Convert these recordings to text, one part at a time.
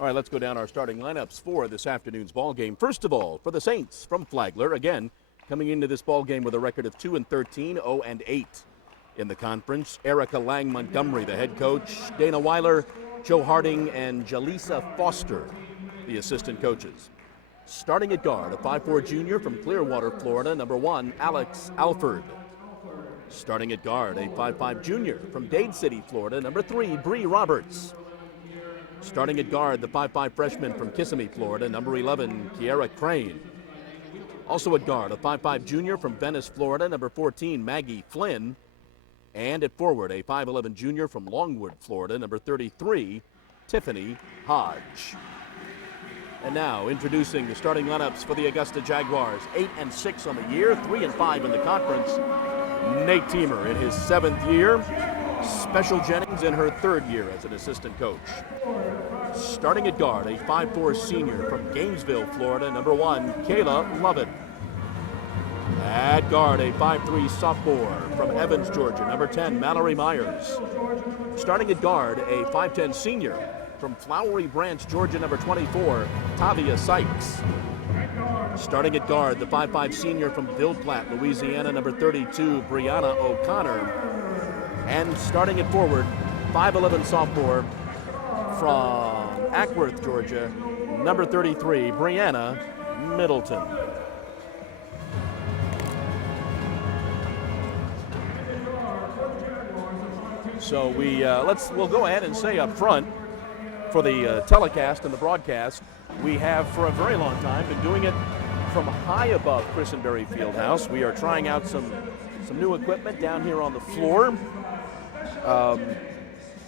All right, let's go down our starting lineups for this afternoon's ball game. First of all, for the Saints from Flagler, again, coming into this ball game with a record of 2-13, 0-8 in the conference. Erica Lang Montgomery, the head coach. Dana Weiler, Joe Harding, and Jaleesa Foster, the assistant coaches. Starting at guard, a 5'4 junior from Clearwater, Florida, number 1, Alex Alford. Starting at guard, a 5'5 junior from Dade City, Florida, number 3, Bree Roberts. Starting at guard, the 5'5 freshman from Kissimmee, Florida, number 11, Kiera Crane. Also at guard, a 5'5 junior from Venice, Florida, number 14, Maggie Flynn. And at forward, a 5'11 junior from Longwood, Florida, number 33, Tiffany Hodge. And now introducing the starting lineups for the Augusta Jaguars. 8-6 on the year, 3-5 in the conference. Nate Teemer in his 7th year. Special Jennings in her 3rd year as an assistant coach. Starting at guard, a 5'4 senior from Gainesville, Florida, number 1, Kayla Lovett. At guard, a 5'3 sophomore from Evans, Georgia, number 10, Mallory Myers. Starting at guard, a 5'10 senior from Flowery Branch, Georgia, number 24, Tavia Sykes. Starting at guard, the 5'5 senior from Ville Platte, Louisiana, number 32, Brianna O'Connor. And starting at forward, 5'11 sophomore from Ackworth, Georgia, number 33, Brianna Middleton. So we'll go ahead and say up front for the telecast and the broadcast, we have for a very long time been doing it from high above Christenberry Fieldhouse. We are trying out some new equipment down here on the floor.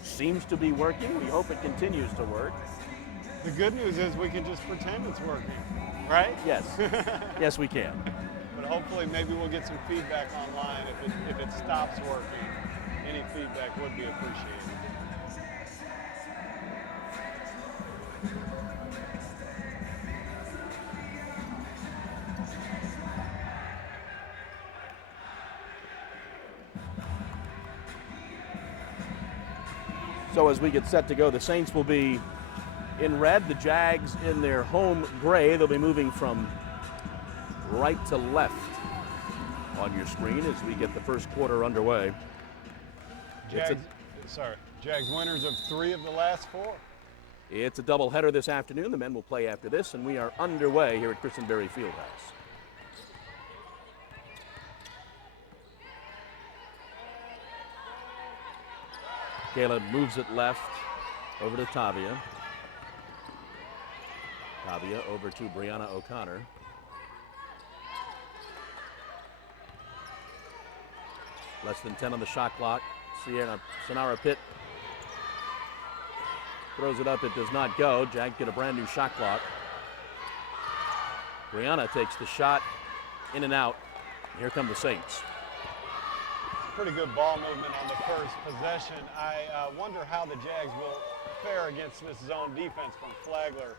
Seems to be working. We hope it continues to work. The good news is we can just pretend it's working, right? Yes. Yes, we can. But hopefully maybe we'll get some feedback online if it stops working. Any feedback would be appreciated. So as we get set to go, the Saints will be in red, the Jags in their home gray. They'll be moving from right to left on your screen as we get the first quarter underway. Jags winners of 3 of the last 4. It's a doubleheader this afternoon. The men will play after this, and we are underway here at Christenberry Fieldhouse. Caleb moves it left over to Tavia. Tavia over to Brianna O'Connor. Less than 10 on the shot clock. Sonara Pitt throws it up. It does not go. Jags get a brand new shot clock. Brianna takes the shot in and out. Here come the Saints. Pretty good ball movement on the first possession. I wonder how the Jags will fare against this zone defense from Flagler.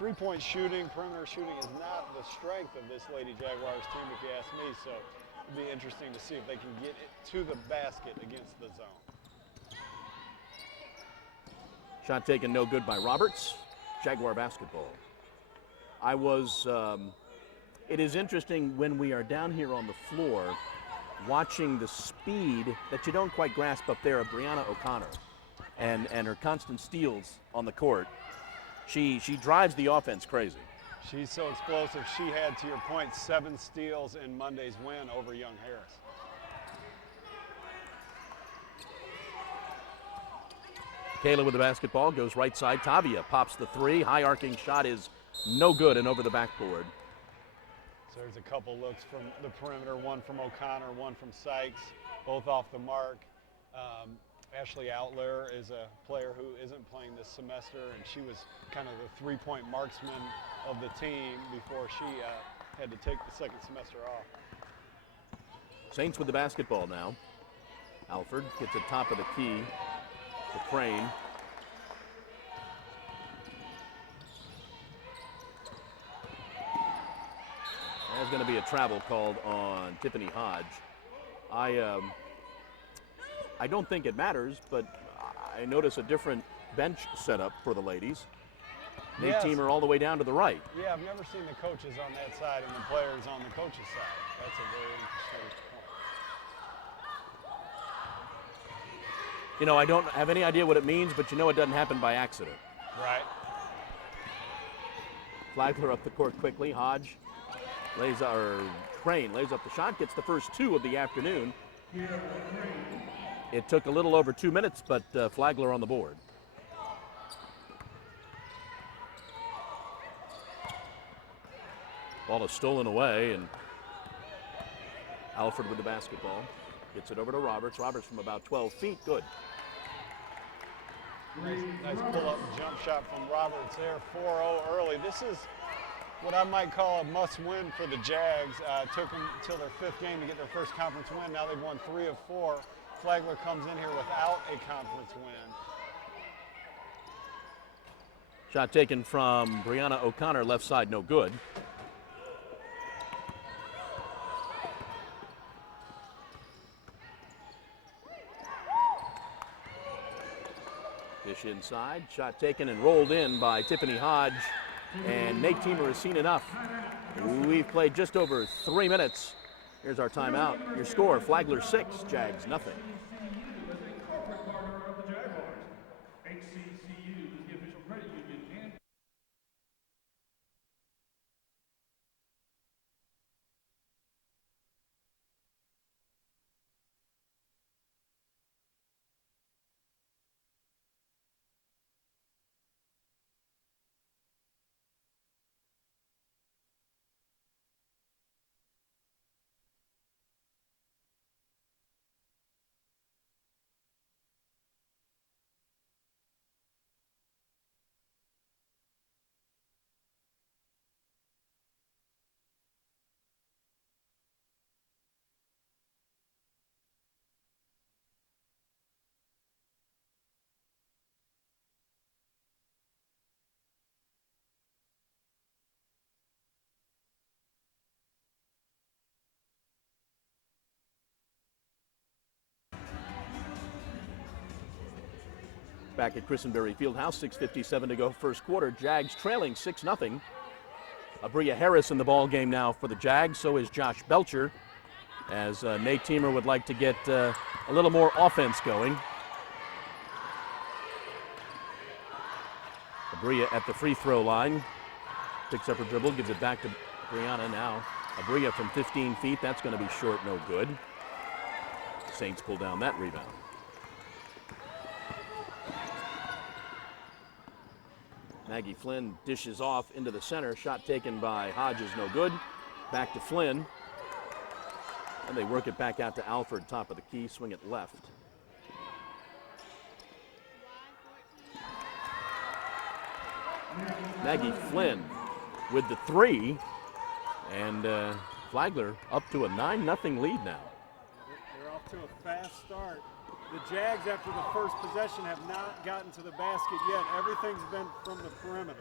3-point shooting, perimeter shooting is not the strength of this Lady Jaguars team, if you ask me, so it'll be interesting to see if they can get it to the basket against the zone. Shot taken no good by Roberts. Jaguar basketball. It is interesting when we are down here on the floor watching the speed that you don't quite grasp up there of Brianna O'Connor and her constant steals on the court. She drives the offense crazy. She's so explosive. She had, to your point, 7 steals in Monday's win over Young Harris. Kayla with the basketball, goes right side. Tavia pops the 3. High arcing shot is no good and over the backboard. So there's a couple looks from the perimeter, one from O'Connor, one from Sykes, both off the mark. Ashley Outler is a player who isn't playing this semester, and she was kind of the 3-point marksman of the team before she had to take the second semester off. Saints with the basketball now. Alford gets it top of the key to Crane. There's going to be a travel called on Tiffany Hodge. I don't think it matters, but I notice a different bench setup for the ladies. Nate Yes. Teamer all the way down to the right. Yeah, I've never seen the coaches on that side and the players on the coaches' side. That's a very interesting point. You know, I don't have any idea what it means, but you know it doesn't happen by accident. Right. Flagler up the court quickly. Hodge Crane lays up the shot, gets the first two of the afternoon. It took a little over 2 minutes, but Flagler on the board. Ball is stolen away, and Alford with the basketball. Gets it over to Roberts. Roberts from about 12 feet. Good. Nice pull-up jump shot from Roberts there. 4-0 early. This is what I might call a must-win for the Jags. Took them until their 5th game to get their first conference win. Now they've won 3 of 4. Flagler comes in here without a conference win. Shot taken from Brianna O'Connor, left side, no good. Dish inside, shot taken and rolled in by Tiffany Hodge, and Nate Teamer has seen enough. We've played just over 3 minutes. Here's our timeout. Your score, Flagler 6, Jags nothing. Back at Christenberry Fieldhouse, 6:57 to go, first quarter. Jags trailing 6-0. Abria Harris in the ball game now for the Jags. So is Josh Belcher, as Nate Teamer would like to get a little more offense going. Abria at the free throw line, picks up her dribble, gives it back to Brianna. Now Abria from 15 feet. That's going to be short, no good. Saints pull down that rebound. Maggie Flynn dishes off into the center. Shot taken by Hodges, no good. Back to Flynn. And they work it back out to Alford, top of the key, swing it left. Maggie Flynn with the three. And Flagler up to a 9-0 lead now. They're off to a fast start. The Jags, after the first possession, have not gotten to the basket yet. Everything's been from the perimeter.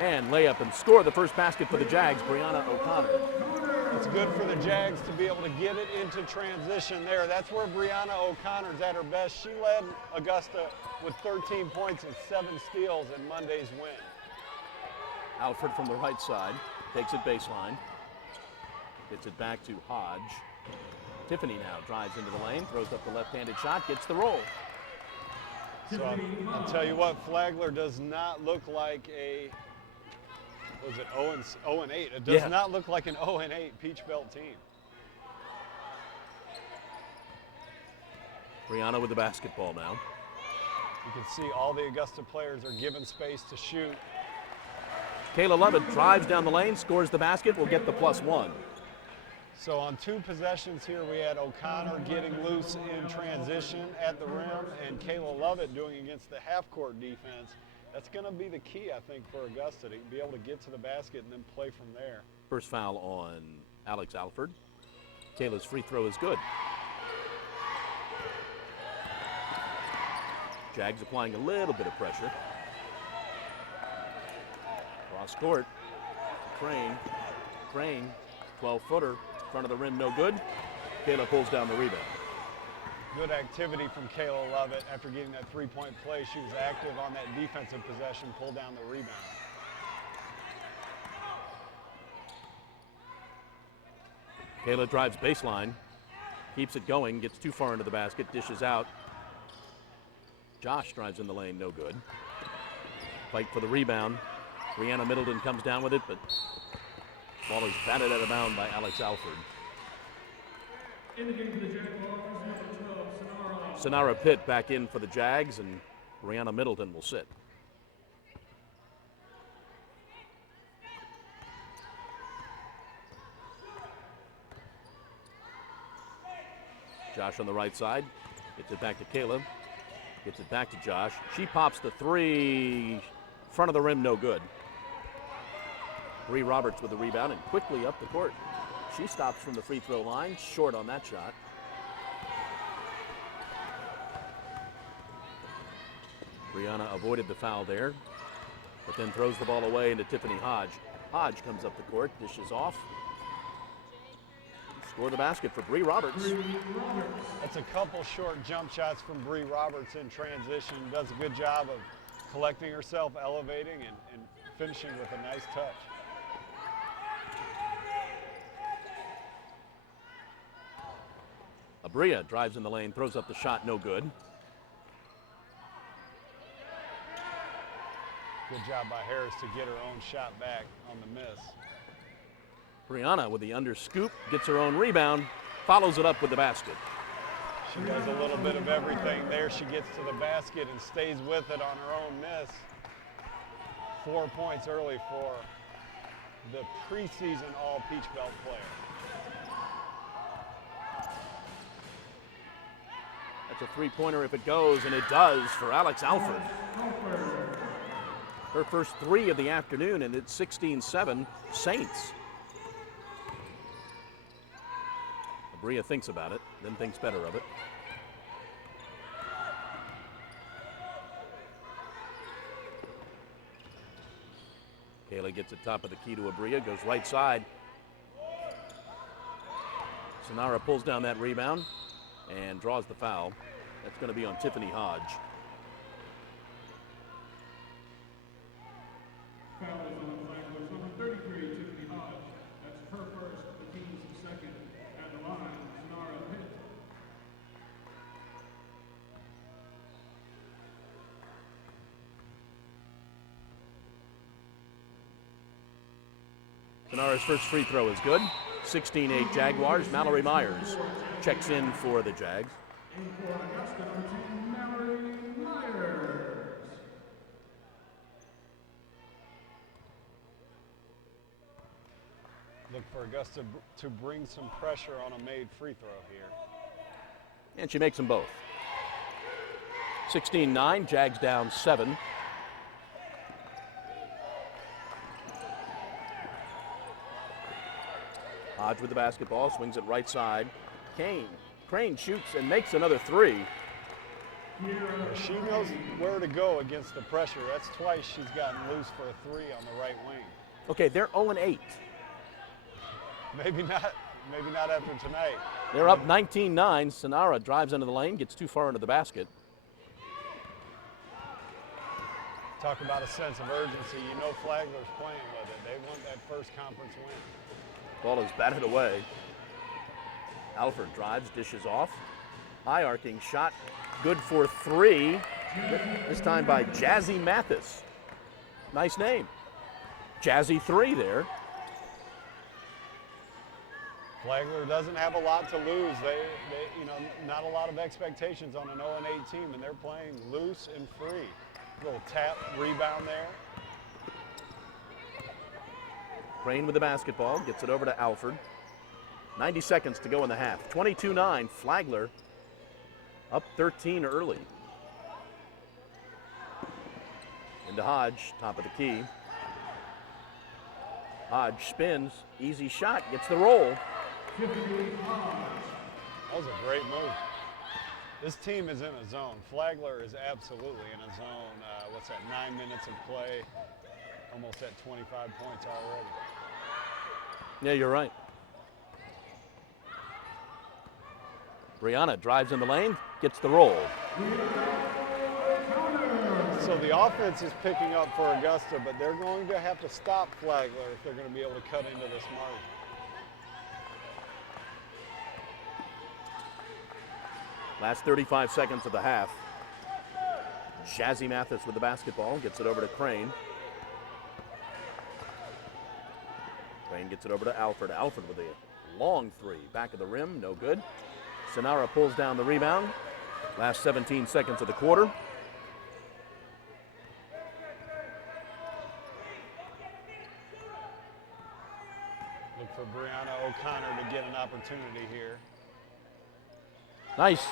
And layup and score the first basket for the Jags, Brianna O'Connor. It's good for the Jags to be able to get it into transition there. That's where Brianna O'Connor's at her best. She led Augusta with 13 points and 7 steals in Monday's win. Alford from the right side, takes it baseline. Gets it back to Hodge. Tiffany now drives into the lane, throws up the left-handed shot, gets the roll. So I'll tell you what, Flagler does not look like a, was it 0-8? It does not look like an 0-8 Peach Belt team. Brianna with the basketball now. You can see all the Augusta players are given space to shoot. Kayla Lovett drives down the lane, scores the basket, will get the +1. So on 2 possessions here, we had O'Connor getting loose in transition at the rim and Kayla Lovett doing against the half-court defense. That's going to be the key, I think, for Augusta, to be able to get to the basket and then play from there. First foul on Alex Alford. Kayla's free throw is good. Jags applying a little bit of pressure. Cross court. Crane. Crane, 12-footer, front of the rim, no good. Kayla pulls down the rebound. Good activity from Kayla Lovett. After getting that three-point play, she was active on that defensive possession, pulled down the rebound. Kayla drives baseline, keeps it going, gets too far into the basket, dishes out. Josh drives in the lane, no good. Fight for the rebound. Brianna Middleton comes down with it, but ball is batted out of bounds by Alex Alford. In the game for the Jaguars, number 12, Sonara Pitt back in for the Jags, and Brianna Middleton will sit. Josh on the right side, gets it back to Kayla, gets it back to Josh. She pops the three, front of the rim, no good. Bree Roberts with the rebound and quickly up the court. She stops from the free throw line, short on that shot. Brianna avoided the foul there, but then throws the ball away into Tiffany Hodge. Hodge comes up the court, dishes off. Score the basket for Bree Roberts. That's a couple short jump shots from Bree Roberts in transition. Does a good job of collecting herself, elevating, and finishing with a nice touch. Abria drives in the lane, throws up the shot, no good. Good job by Harris to get her own shot back on the miss. Brianna with the under scoop, gets her own rebound, follows it up with the basket. She does a little bit of everything there. She gets to the basket and stays with it on her own miss. 4 points early for the preseason All-Peach Belt player. That's a three-pointer if it goes, and it does for Alex Alford. Her first three of the afternoon, and it's 16-7 Saints. Abria thinks about it, then thinks better of it. Kayla gets it top of the key to Abria, goes right side. Sonara pulls down that rebound and draws the foul. That's going to be on Tiffany Hodge. foul is on Flagler's number 33, Tiffany Hodge. That's her first, the team's second. At the line, Sonara Pitt. Sonara's first free throw is good. 16-8 Jaguars. Mallory Myers checks in for the Jags. In for Augusta, number 2, Mallory Myers. Look for Augusta to bring some pressure on a made free throw here. And she makes them both. 16-9, Jags down 7. Hodge with the basketball, swings it right side. Crane shoots and makes another three. She knows where to go against the pressure. That's twice she's gotten loose for a three on the right wing. Okay, they're 0-8. Maybe not after tonight. They're up 19-9. Sonara drives into the lane, gets too far into the basket. Talk about a sense of urgency. You know Flagler's playing with it. They want that first conference win. Ball is batted away. Alford drives, dishes off. High arcing shot, good for three. This time by Jazzy Mathis. Nice name. Jazzy 3 there. Flagler doesn't have a lot to lose. They not a lot of expectations on an 0-8 team, and they're playing loose and free. Little tap rebound there. Crane with the basketball, gets it over to Alford. 90 seconds to go in the half. 22-9, Flagler up 13 early. Into Hodge, top of the key. Hodge spins, easy shot, gets the roll. That was a great move. This team is in a zone. Flagler is absolutely in a zone. 9 minutes of play, almost at 25 points already. Yeah, you're right. Brianna drives in the lane, gets the roll. So the offense is picking up for Augusta, but they're going to have to stop Flagler if they're going to be able to cut into this margin. Last 35 seconds of the half. Shazzy Mathis with the basketball, gets it over to Crane. Crane gets it over to Alford. Alford with a long three. Back of the rim, no good. Sonara pulls down the rebound. Last 17 seconds of the quarter. Look for Brianna O'Connor to get an opportunity here. Nice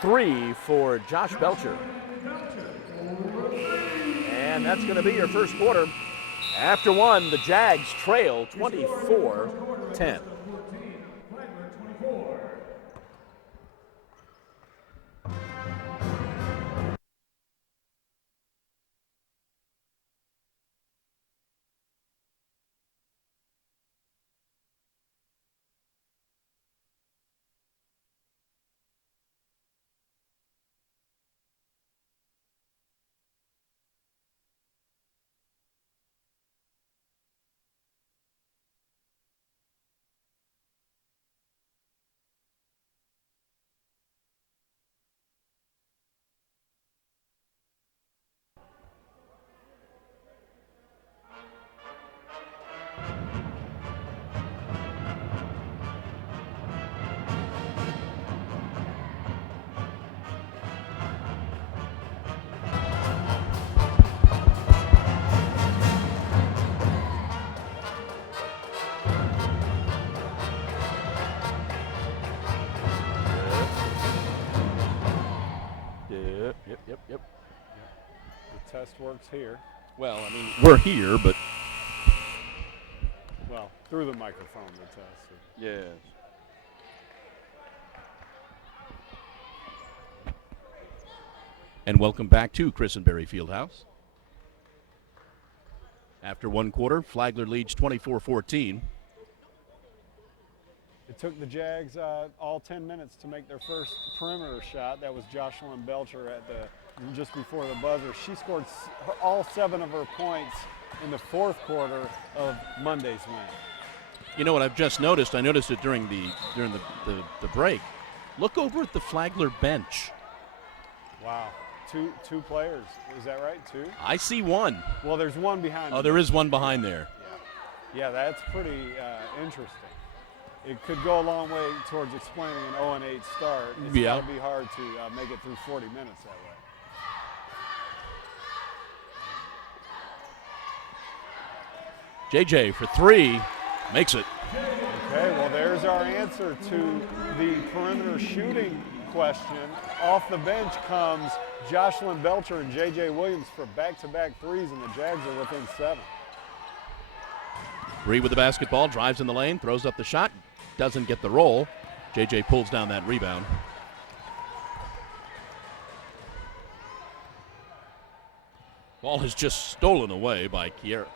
three for Josh Belcher. And that's going to be your first quarter. After one, the Jags trail 24-10. Yep. The test works here. Well, I mean, we're here, but Well, through the microphone, the test. yes. And welcome back to Christenberry Fieldhouse. After one quarter, Flagler leads 24-14. It took the Jags all 10 minutes to make their first perimeter shot. That was Jocelyn Belcher at just before the buzzer. She scored all 7 of her points in the fourth quarter of Monday's win. You know what I've just noticed? I noticed it during the break. Look over at the Flagler bench. Wow. Two players. Is that right? 2? I see one. Well, there's one behind. Oh, there is one behind there. Yeah, that's pretty interesting. It could go a long way towards explaining an 0-8 start. It's got to be hard to make it through 40 minutes that way. JJ for 3, makes it. Okay, well, there's our answer to the perimeter shooting question. Off the bench comes Jocelyn Belcher and JJ Williams for back-to-back threes, and the Jags are within 7. Bree with the basketball, drives in the lane, throws up the shot, doesn't get the roll. JJ pulls down that rebound. Ball is just stolen away by Kiera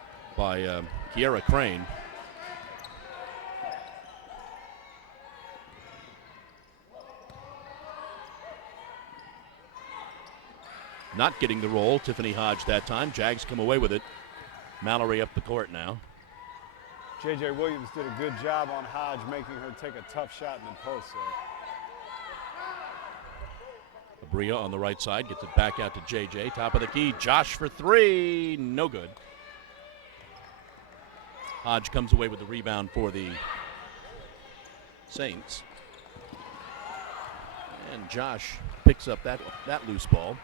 Crane. Not getting the roll, Tiffany Hodge that time. Jags come away with it. Mallory up the court now. J.J. Williams did a good job on Hodge, making her take a tough shot in the post there. Abria on the right side gets it back out to J.J. Top of the key. Josh for 3. No good. Hodge comes away with the rebound for the Saints. And Josh picks up that loose ball.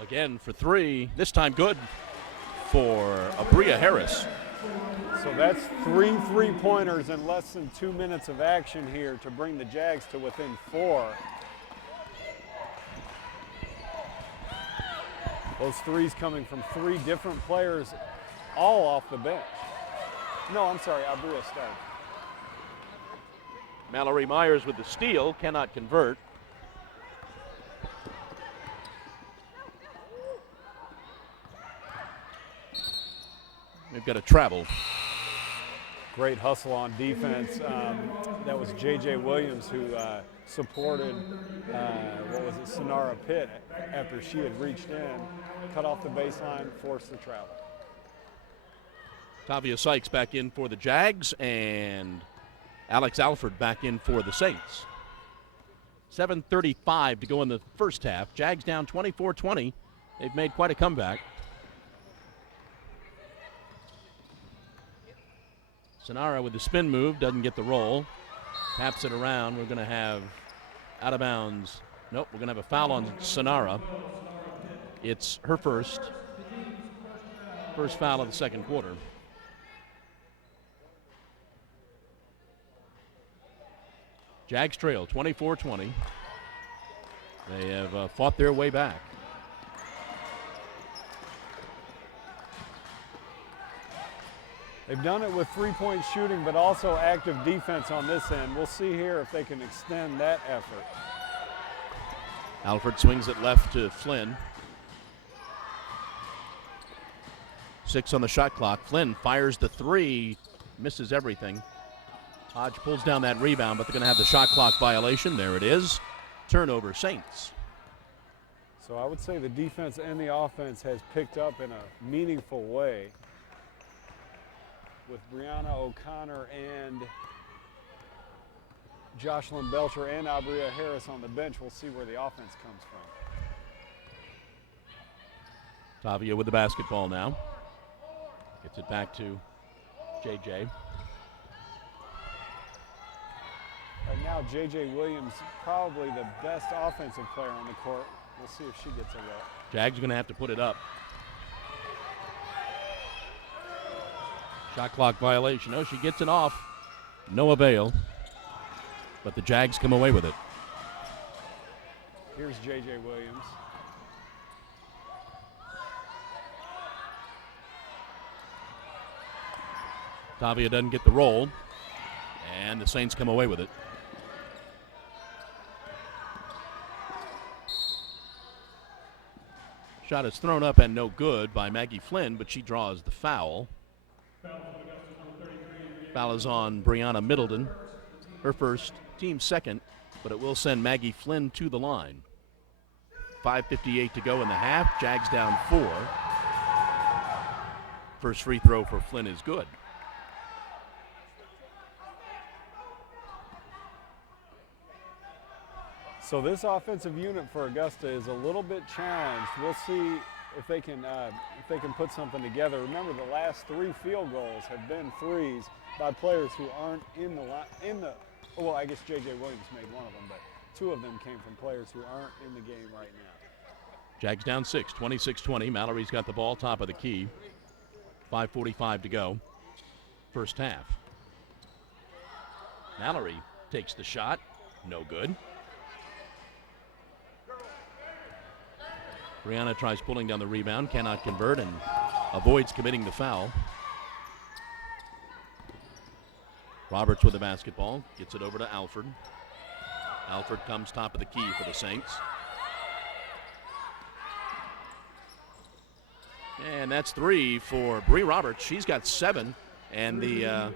Again for 3, this time good for Abria Harris. So that's 3 3-pointers in less than 2 minutes of action here to bring the Jags to within 4. Those threes coming from 3 different players, all off the bench. No, I'm sorry, Abria started. Mallory Myers with the steal, cannot convert. They've got a travel. Great hustle on defense. That was J.J. Williams who supported, Sonara Pitt after she had reached in, cut off the baseline, forced the travel. Tavia Sykes back in for the Jags, and Alex Alford back in for the Saints. 7:35 to go in the first half. Jags down 24-20. They've made quite a comeback. Sonara with the spin move, doesn't get the roll. Taps it around. We're going to have out of bounds. Nope, we're going to have a foul on Sonara. It's her first foul of the second quarter. Jags trail 24-20. They have fought their way back. They've done it with three-point shooting, but also active defense on this end. We'll see here if they can extend that effort. Alford swings it left to Flynn. 6 on the shot clock. Flynn fires the three, misses everything. Hodge pulls down that rebound, but they're going to have the shot clock violation. There it is. Turnover, Saints. So I would say the defense and the offense has picked up in a meaningful way. With Brianna O'Connor and Jocelyn Belcher and Abria Harris on the bench, we'll see where the offense comes from. Tavia with the basketball now. Gets it back to JJ. Right now, J.J. Williams, probably the best offensive player on the court. We'll see if she gets a look. Jags going to have to put it up. Shot clock violation. Oh, she gets it off. No avail. But the Jags come away with it. Here's J.J. Williams. Tavia doesn't get the roll. And the Saints come away with it. Shot is thrown up and no good by Maggie Flynn, but she draws the foul. Foul is on Brianna Middleton. Her first, team second, but it will send Maggie Flynn to the line. 5:58 to go in the half. Jags down 4. First free throw for Flynn is good. So this offensive unit for Augusta is a little bit challenged. We'll see if they can put something together. Remember, the last 3 field goals have been threes by players who aren't in the. Well, I guess J.J. Williams made one of them, but 2 of them came from players who aren't in the game right now. Jags down 6, 26-20. Mallory's got the ball, top of the key. 5:45 to go. First half. Mallory takes the shot. No good. Brianna tries pulling down the rebound, cannot convert, and avoids committing the foul. Roberts with the basketball, gets it over to Alford. Alford comes top of the key for the Saints. And that's 3 for Bree Roberts. She's got 7, and the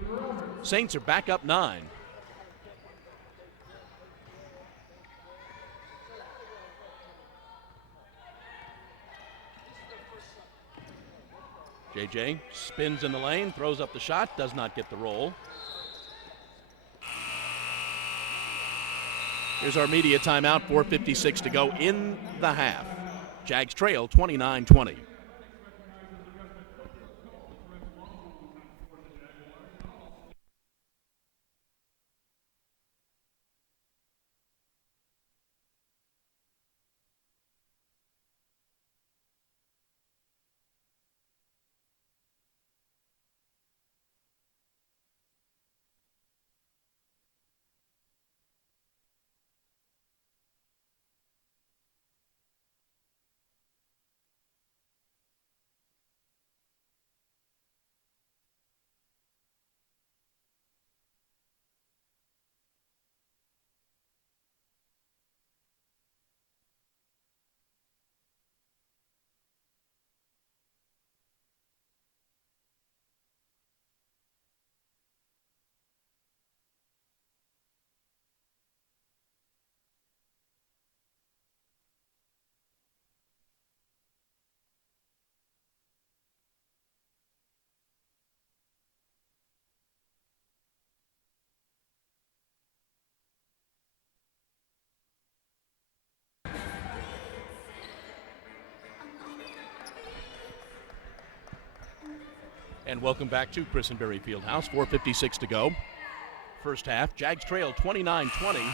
Saints are back up 9. JJ spins in the lane, throws up the shot, does not get the roll. Here's our media timeout, 4:56 to go in the half. Jags trail 29-20. And welcome back to Christenberry Fieldhouse. 4:56 to go. First half, Jags trail 29-20.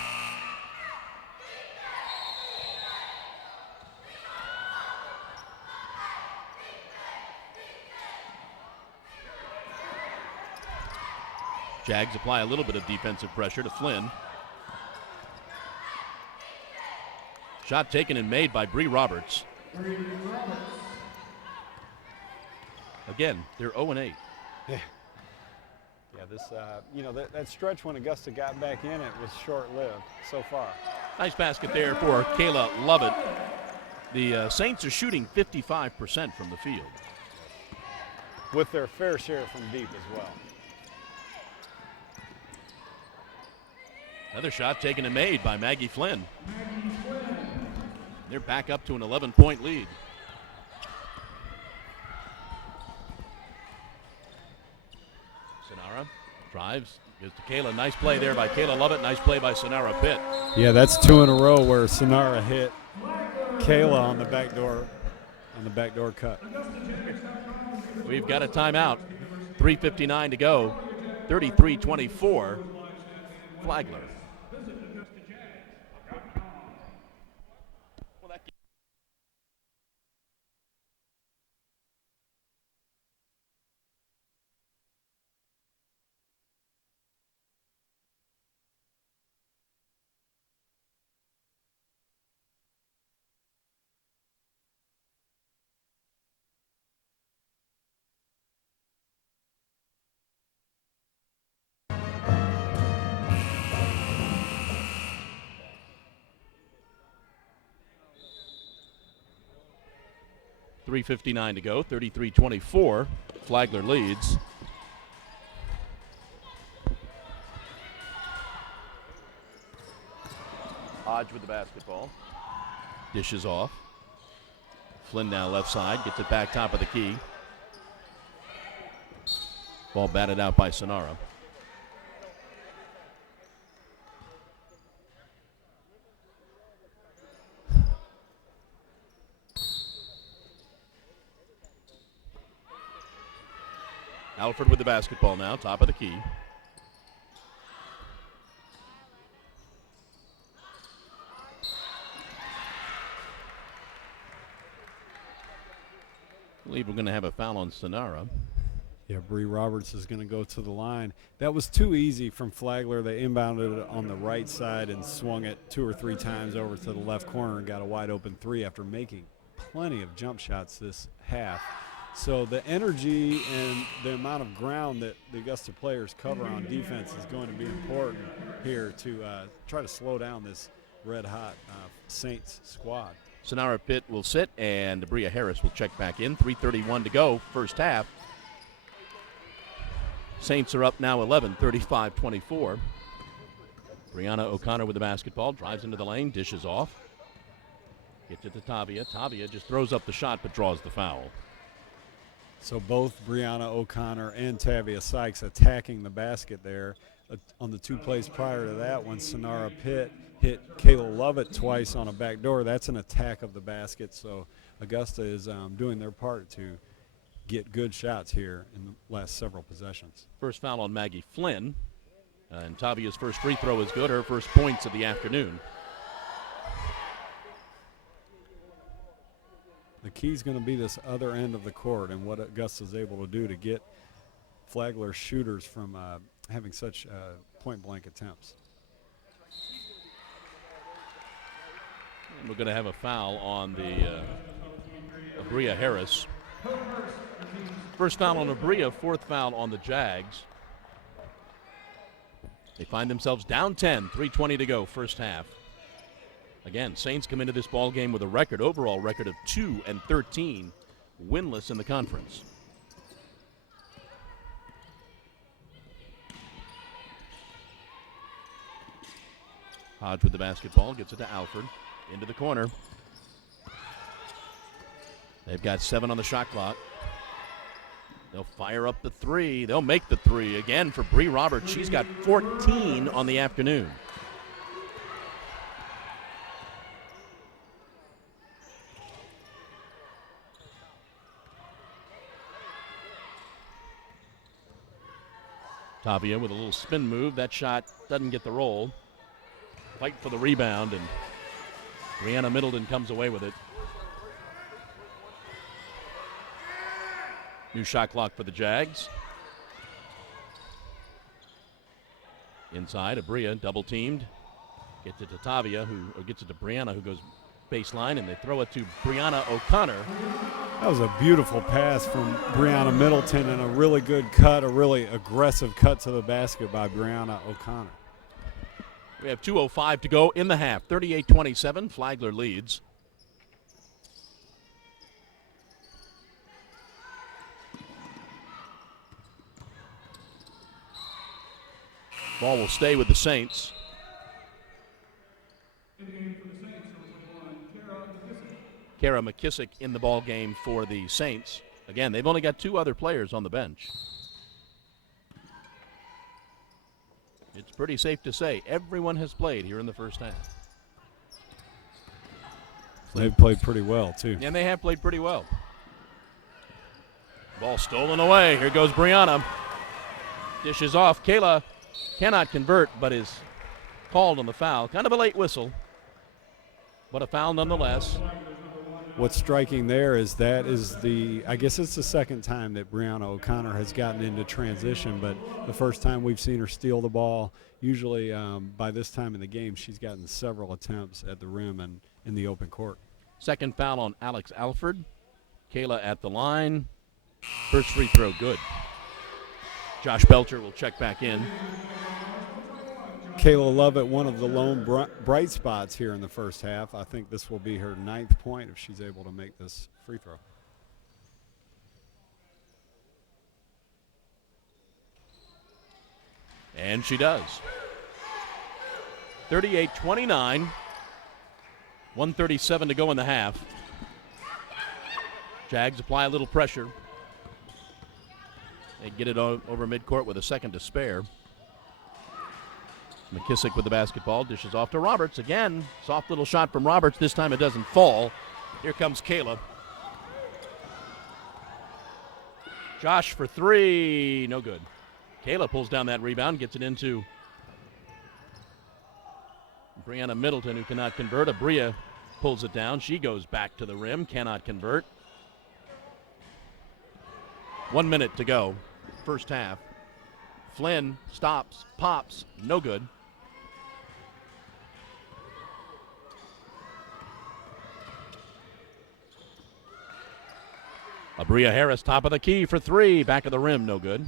Jags apply a little bit of defensive pressure to Flynn. Shot taken and made by Bree Roberts. Again, they're 0-8. Yeah, this, that stretch when Augusta got back in it was short-lived so far. Nice basket there for Kayla Lovett. The Saints are shooting 55% from the field. With their fair share from deep as well. Another shot taken and made by Maggie Flynn. They're back up to an 11-point lead. Sonara drives, gives to Kayla. Nice play there by Kayla Lovett. Nice play by Sonara Pitt. Yeah, that's 2 in a row where Sonara hit Kayla on the backdoor cut. We've got a timeout. 3:59 to go. 33-24. Flagler. 3:59 to go, 33-24. Flagler leads. Hodge with the basketball. Dishes off. Flynn now left side, gets it back top of the key. Ball batted out by Sonara. Alford with the basketball now, top of the key. I believe we're going to have a foul on Sonara. Yeah, Bree Roberts is going to go to the line. That was too easy from Flagler. They inbounded it on the right side and swung it 2 or 3 times over to the left corner and got a wide open 3 after making plenty of jump shots this half. So the energy and the amount of ground that the Augusta players cover on defense is going to be important here to try to slow down this red-hot Saints squad. Sonara Pitt will sit, and Bria Harris will check back in. 3:31 to go, first half. Saints are up now 11, 35-24. Brianna O'Connor with the basketball, drives into the lane, dishes off. Gets it to Tavia. Tavia just throws up the shot but draws the foul. So both Brianna O'Connor and Tavia Sykes attacking the basket there. On the 2 plays prior to that, when Sonara Pitt hit Kayla Lovett twice on a backdoor, that's an attack of the basket. So Augusta is doing their part to get good shots here in the last several possessions. First foul on Maggie Flynn. And Tavia's first free throw is good, her first points of the afternoon. The key is going to be this other end of the court and what Augusta's able to do to get Flagler shooters from having such point-blank attempts. And we're going to have a foul on the Abria Harris. First foul on Abria, 4th foul on the Jags. They find themselves down 10, 3:20 to go, first half. Again, Saints come into this ball game with a overall record of 2-13, winless in the conference. Hodge with the basketball, gets it to Alford, into the corner. They've got 7 on the shot clock. They'll fire up the 3. They'll make the 3 again for Bree Roberts. She's got 14 on the afternoon. Tavia with a little spin move. That shot doesn't get the roll. Fight for the rebound, and Brianna Middleton comes away with it. New shot clock for the Jags. Inside, Abria double teamed. Gets it to Tavia, or gets it to Brianna, who goes baseline, and they throw it to Brianna O'Connor. That was a beautiful pass from Brianna Middleton and a really good cut, a really aggressive cut to the basket by Brianna O'Connor. We have 2:05 to go in the half. 38-27, Flagler leads. Ball will stay with the Saints. In the game for the Saints, number 21, Kara McKissick. Kara McKissick in the ball game for the Saints. Again, they've only got 2 other players on the bench. It's pretty safe to say everyone has played here in the first half. They've played pretty well, too. And they have played pretty well. Ball stolen away. Here goes Brianna. Dishes off. Kayla cannot convert, but is called on the foul. Kind of a late whistle, but a foul nonetheless. What's striking there is I guess it's the second time that Brianna O'Connor has gotten into transition, but the first time we've seen her steal the ball. Usually by this time in the game, she's gotten several attempts at the rim and in the open court. Second foul on Alex Alford. Kayla at the line. First free throw, good. Josh Belcher will check back in. Kayla Lovett, one of the lone bright spots here in the first half. I think this will be her 9th point if she's able to make this free throw. And she does. 38-29. 1:37 to go in the half. Jags apply a little pressure. They get it over midcourt with a second to spare. McKissick with the basketball, dishes off to Roberts. Again, soft little shot from Roberts. This time it doesn't fall. Here comes Kayla. Josh for 3, no good. Kayla pulls down that rebound, gets it into Brianna Middleton, who cannot convert. Abria pulls it down. She goes back to the rim, cannot convert. 1 minute to go, first half. Flynn stops, pops, no good. Abria Harris, top of the key for 3, back of the rim, no good.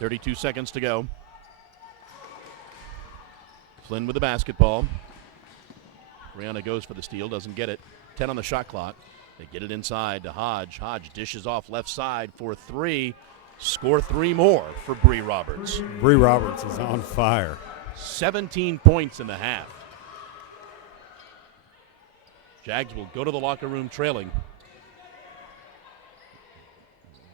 .32 seconds to go. Flynn with the basketball. Brianna goes for the steal, doesn't get it. 10 on the shot clock. They get it inside to Hodge. Hodge dishes off left side for 3. Score 3 more for Bree Roberts. Bree Roberts is on fire. 17 points in the half. Jags will go to the locker room trailing.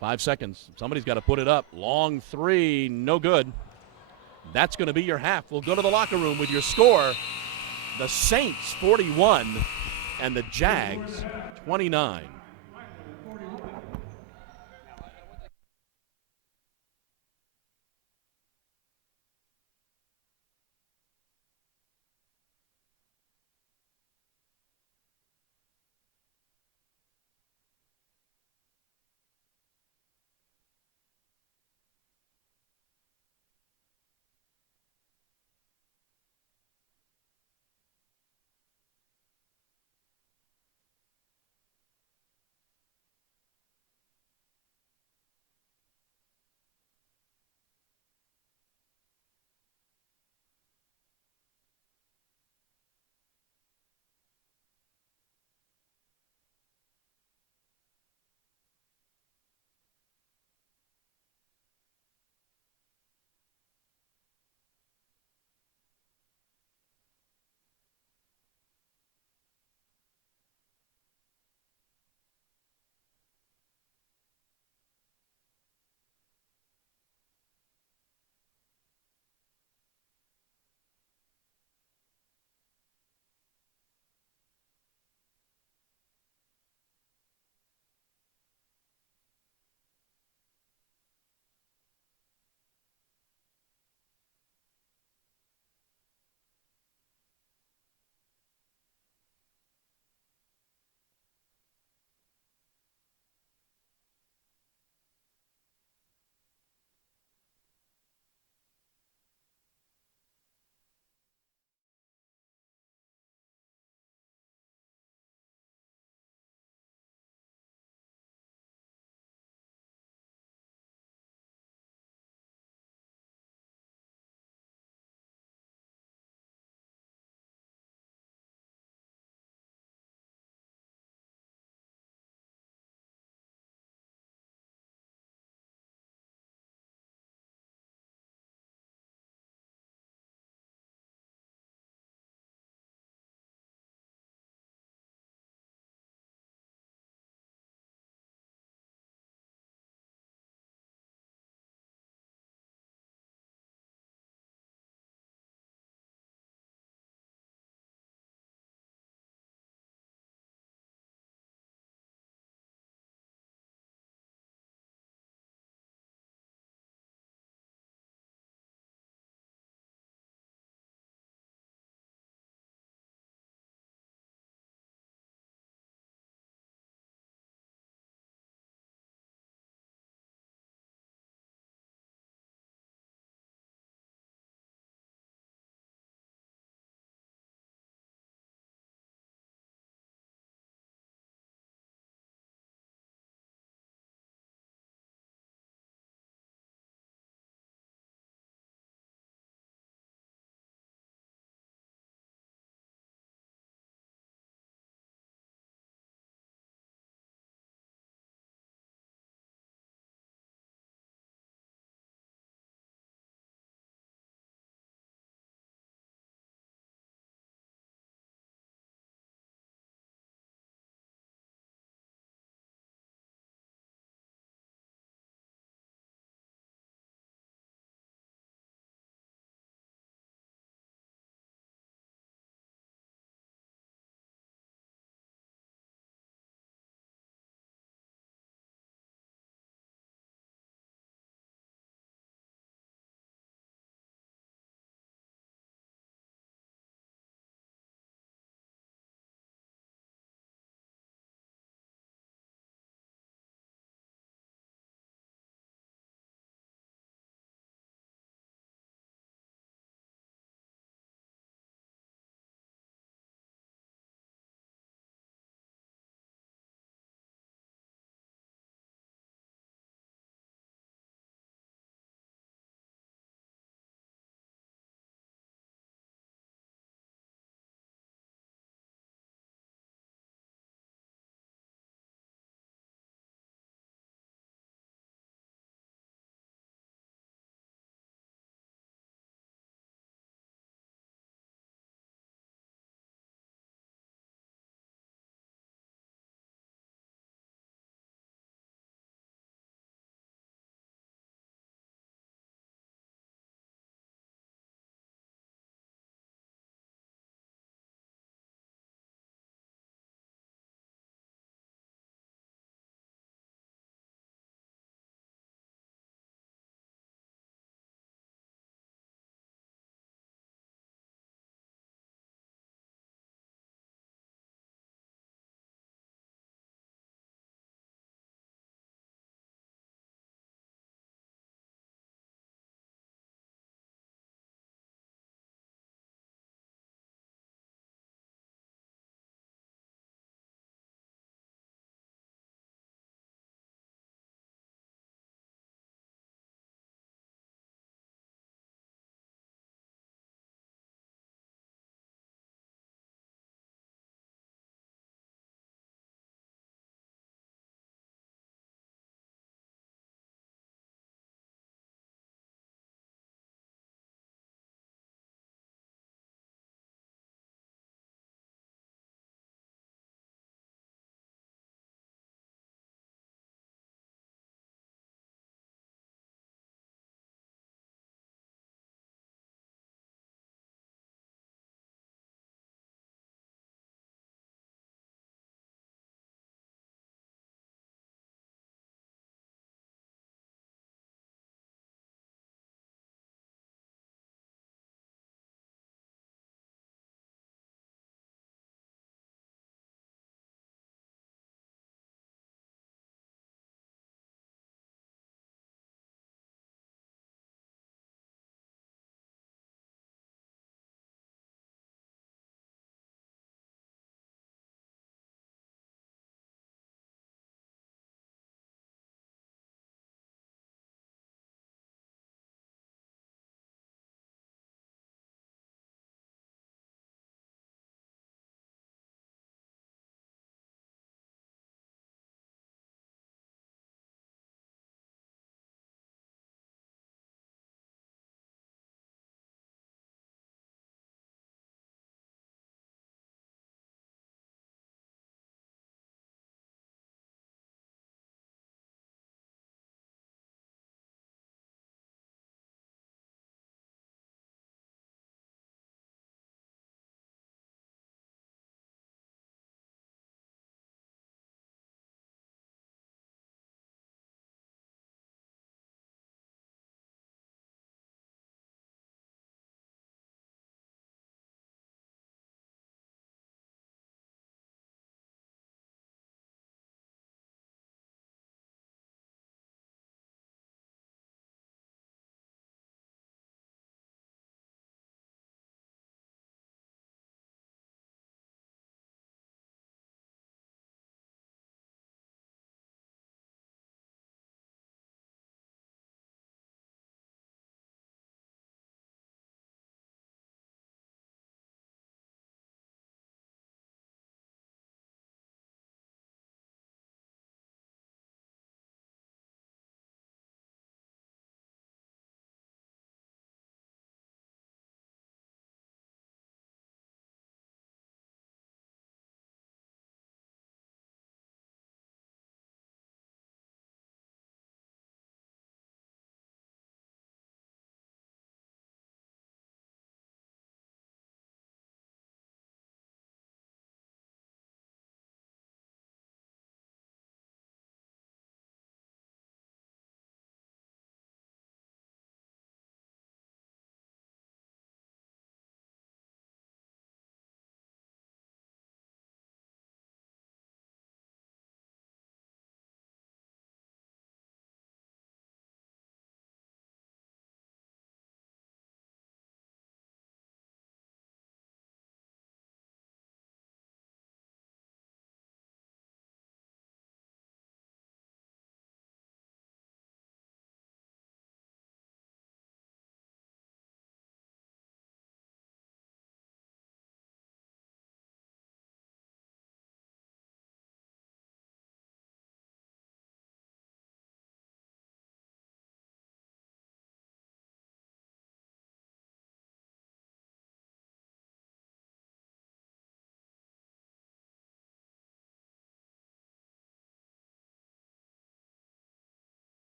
5 seconds. Somebody's got to put it up. Long 3, no good. That's going to be your half. We'll go to the locker room with your score. The Saints 41 and the Jags 29.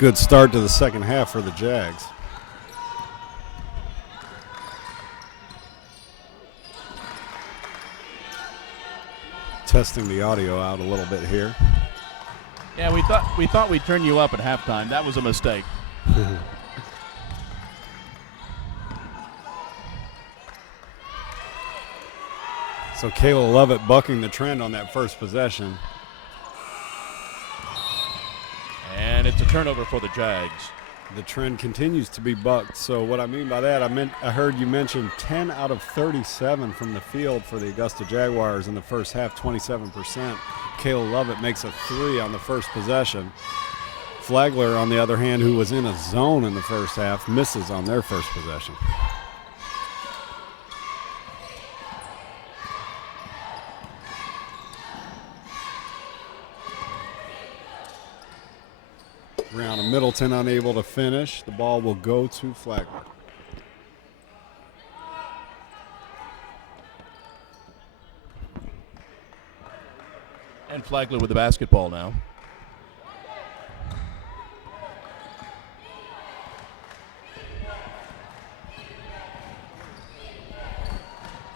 Good start to the second half for the Jags. Testing the audio out a little bit here. Yeah, we thought we'd turn you up at halftime. That was a mistake. So Kayla Lovett bucking the trend on that first possession. And it's a turnover for the Jags. The trend continues to be bucked. So what I mean by that, I heard you mention 10 out of 37 from the field for the Augusta Jaguars in the first half, 27%. Kayla Lovett makes a 3 on the first possession. Flagler, on the other hand, who was in a zone in the first half, misses on their first possession. Brown and Middleton unable to finish. The ball will go to Flagler. And Flagler with the basketball now.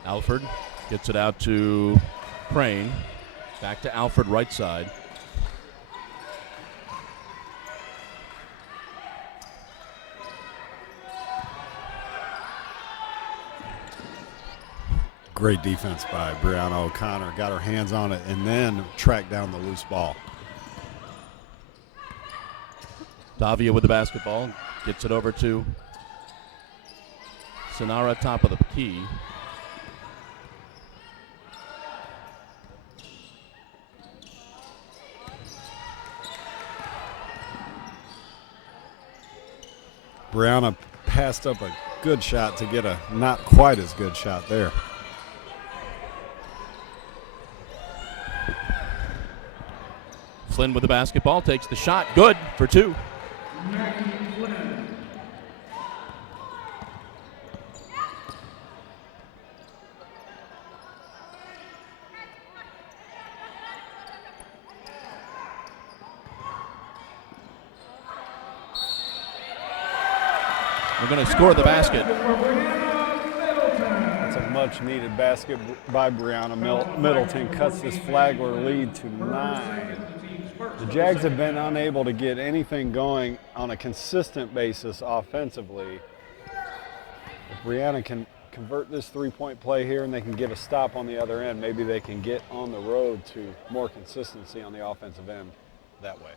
Alford gets it out to Crane. Back to Alford, right side. Great defense by Brianna O'Connor. Got her hands on it and then tracked down the loose ball. Davia with the basketball. Gets it over to Sonara, top of the key. Brianna passed up a good shot to get a not quite as good shot there. Flynn with the basketball, takes the shot, good for 2. We're going to score the basket. That's a much-needed basket by Brianna. Middleton cuts this Flagler lead to 9. The Jags have been unable to get anything going on a consistent basis offensively. If Brianna can convert this three-point play here and they can get a stop on the other end, maybe they can get on the road to more consistency on the offensive end that way.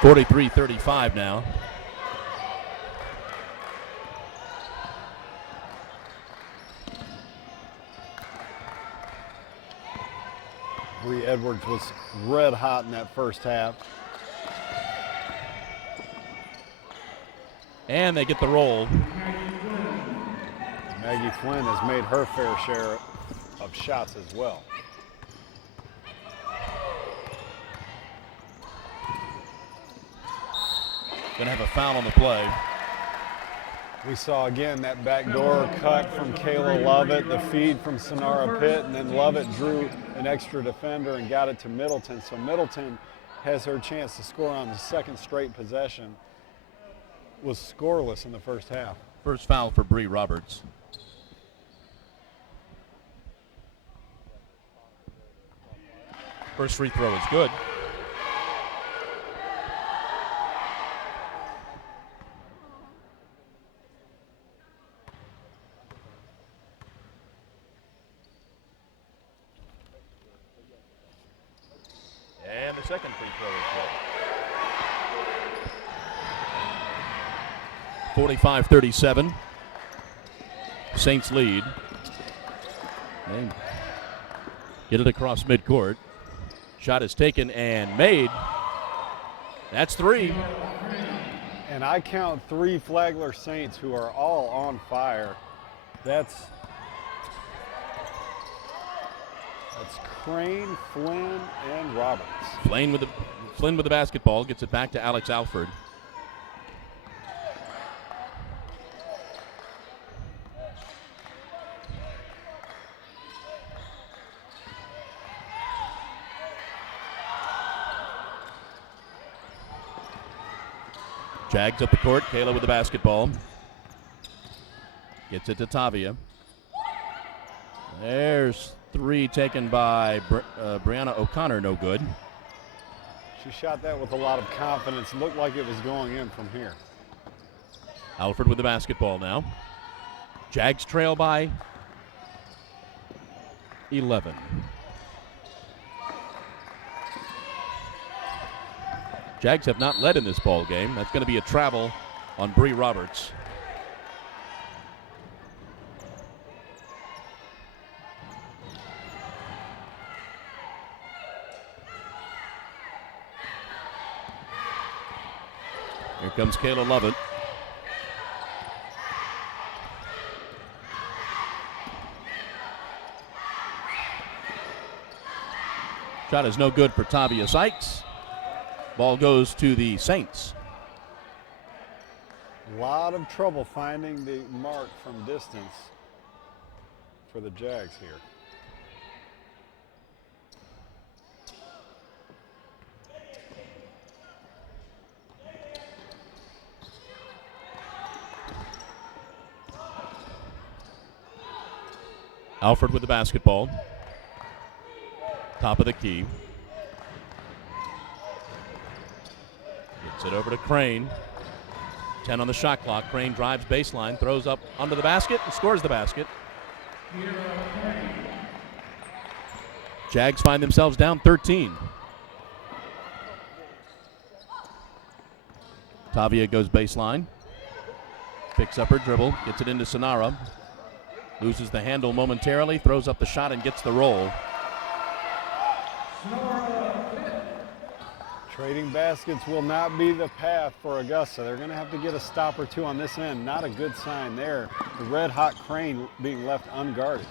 (43-35) now. Bree Edwards was red hot in that first half. And they get the roll. Maggie Flynn has made her fair share of shots as well. Gonna have a foul on the play. We saw again that backdoor cut from Kayla Lovett, the feed from Sonara Pitt, and then Lovett drew an extra defender and got it to Middleton. So Middleton has her chance to score on the second straight possession. Was scoreless in the first half. First foul for Bree Roberts. First free throw is good. And the second free throw is good. 45-37. Saints lead. They get it across midcourt. Shot is taken and made. That's 3. And I count 3 Flagler Saints who are all on fire. That's Crane, Flynn, and Roberts. Flynn with the basketball, gets it back to Alex Alford. Jags up the court. Kayla with the basketball. Gets it to Tavia. There's three taken by Brianna O'Connor, no good. She shot that with a lot of confidence. Looked like it was going in from here. Alford with the basketball now. Jags trail by 11. Jags have not led in this ball game. That's going to be a travel on Bree Roberts. Here comes Kayla Lovett. Shot is no good for Tavia Sykes. Ball goes to the Saints. A lot of trouble finding the mark from distance for the Jags here. Alford with the basketball. Top of the key. Gets it over to Crane. 10 on the shot clock. Crane drives baseline, throws up under the basket, and scores the basket. Jags find themselves down 13. Tavia goes baseline. Picks up her dribble, gets it into Sonara. Loses the handle momentarily, throws up the shot and gets the roll. Trading baskets will not be the path for Augusta. They're going to have to get a stop or two on this end. Not a good sign there. The red-hot Crane being left unguarded.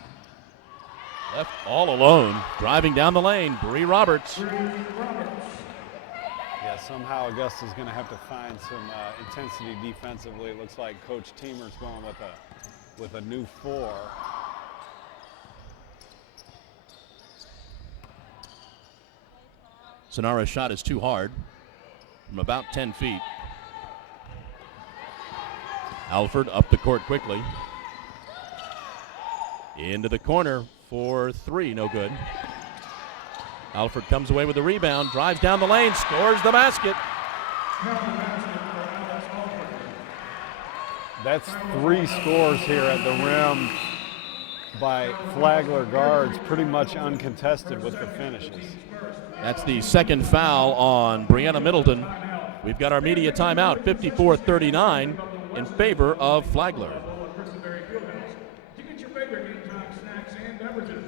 Left all alone, driving down the lane, Bree Roberts. Yeah, somehow Augusta's going to have to find some intensity defensively. It looks like Coach Teamer's going with a new 4. Sonara's shot is too hard from about 10 feet. Alford up the court quickly. Into the corner for 3, no good. Alford comes away with the rebound, drives down the lane, scores the basket. That's 3 scores here at the rim by Flagler guards, pretty much uncontested with the finishes. That's the second foul on Brianna Middleton. We've got our media timeout, 54-39 in favor of Flagler. Christenberry Fieldhouse. To get your favorite game time snacks and beverages.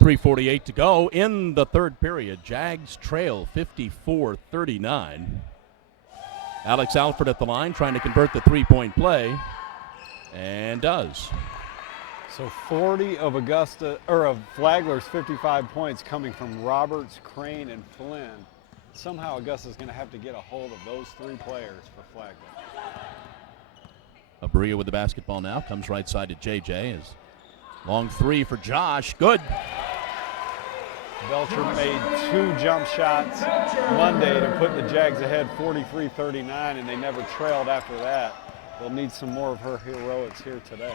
.348 to go in the third period. Jags trail 54-39. Alex Alford at the line trying to convert the three-point play, and does. So 40 of Flagler's 55 points coming from Roberts, Crane, and Flynn. Somehow Augusta's going to have to get a hold of those 3 players for Flagler. Abria with the basketball now, comes right side to JJ. As long 3 for Josh, good. Belcher made 2 jump shots Monday to put the Jags ahead 43-39, and they never trailed after that. They'll need some more of her heroics here today.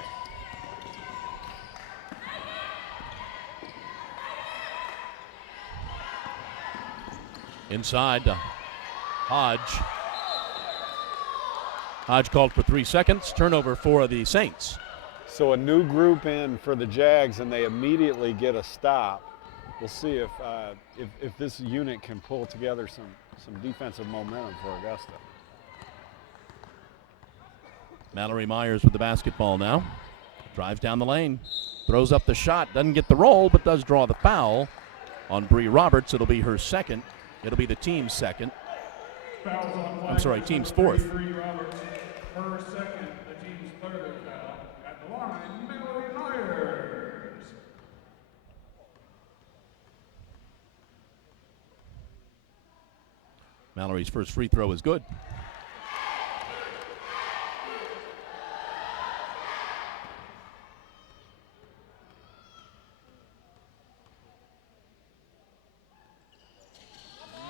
Inside to Hodge. Hodge called for 3 seconds. Turnover for the Saints. So a new group in for the Jags, and they immediately get a stop. We'll see if this unit can pull together some defensive momentum for Augusta. Mallory Myers with the basketball now. Drives down the lane. Throws up the shot. Doesn't get the roll, but does draw the foul on Bree Roberts. It'll be her second. It'll be the team's second. I'm sorry, team's fourth. Bree Roberts, her second, the team's third foul. At the line, Mallory Myers. Mallory's first free throw is good.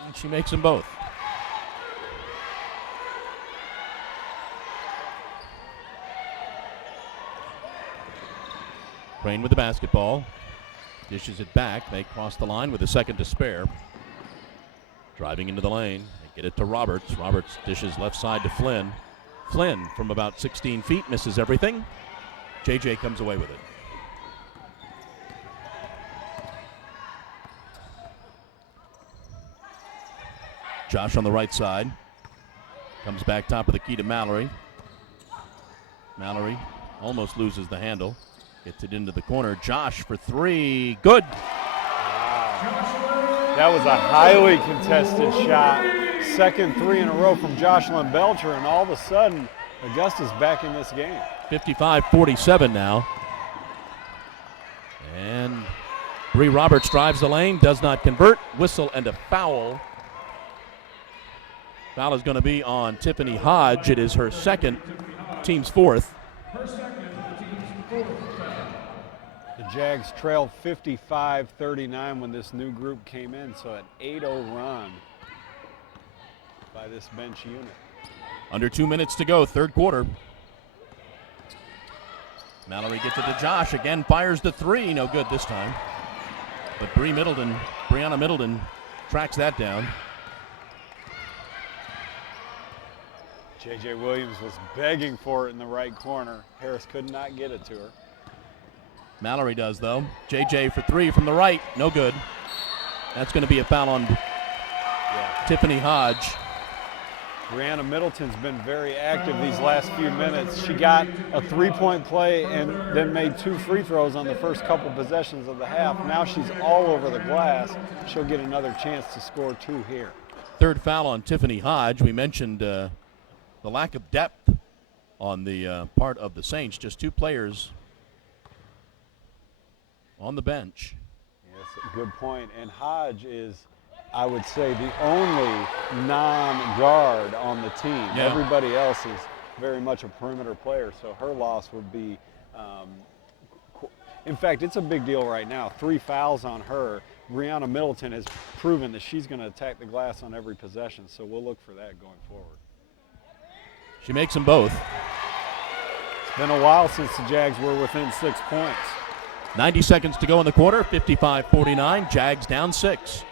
And she makes them both. Crane with the basketball. Dishes it back. They cross the line with a second to spare. Driving into the lane. They get it to Roberts. Roberts dishes left side to Flynn. Flynn from about 16 feet misses everything. JJ comes away with it. Josh on the right side. Comes back top of the key to Mallory. Mallory almost loses the handle. Gets it into the corner. Josh for 3. Good. That was a highly contested shot. Second 3 in a row from Jocelyn Belcher, and all of a sudden, Augusta's back in this game. 55-47 now. And Bree Roberts drives the lane, does not convert. Whistle and a foul. Foul is going to be on Tiffany Hodge. It is her second, team's fourth. Her second, the team's fourth foul. The Jags trailed 55-39 when this new group came in, so an 8-0 run by this bench unit. Under 2 minutes to go, third quarter. Mallory gets it to Josh. Again, fires the 3. No good this time. But Brianna Middleton tracks that down. J.J. Williams was begging for it in the right corner. Harris could not get it to her. Mallory does, though. JJ for 3 from the right. No good. That's going to be a foul on Tiffany Hodge. Brianna Middleton's been very active these last few minutes. She got a 3-point play and then made 2 free throws on the first couple possessions of the half. Now she's all over the glass. She'll get another chance to score 2 here. Third foul on Tiffany Hodge. We mentioned the lack of depth on the part of the Saints. Just 2 players on the bench. Yes, good point. And Hodge is, I would say, the only non-guard on the team. Yeah. Everybody else is very much a perimeter player, so her loss would be, in fact, it's a big deal right now. 3 fouls on her. Brianna Middleton has proven that she's going to attack the glass on every possession, so we'll look for that going forward. She makes them both. It's been a while since the Jags were within 6 points. 90 seconds to go in the quarter. 55-49. Jags down 6.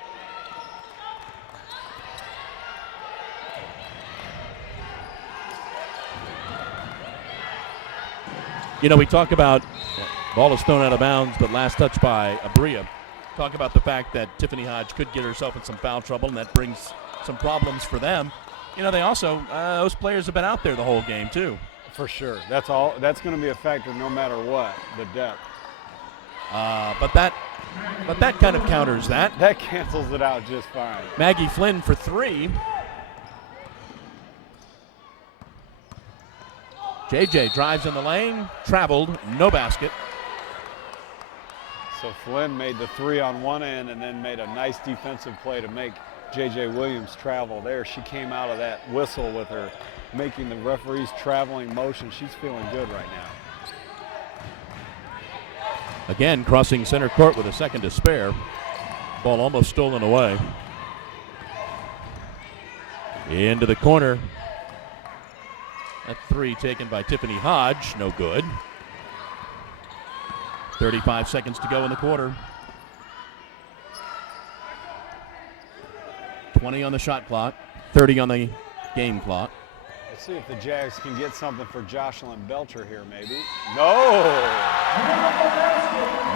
You know, we talk about ball is thrown out of bounds, but last touch by Abria. Talk about the fact that Tiffany Hodge could get herself in some foul trouble, and that brings some problems for them. You know, they also, those players have been out there the whole game, too. For sure. That's all. That's going to be a factor no matter what, the depth. But that kind of counters that. That cancels it out just fine. Maggie Flynn for 3. JJ drives in the lane, traveled, no basket. So Flynn made the 3 on one end and then made a nice defensive play to make J.J. Williams travel there. She came out of that whistle with her making the referee's traveling motion. She's feeling good right now. Again, crossing center court with a second to spare. Ball almost stolen away. Into the corner. That 3 taken by Tiffany Hodge, no good. 35 seconds to go in the quarter. 20 on the shot clock, 30 on the game clock. Let's see if the Jags can get something for Jocelyn Belcher here, maybe. No!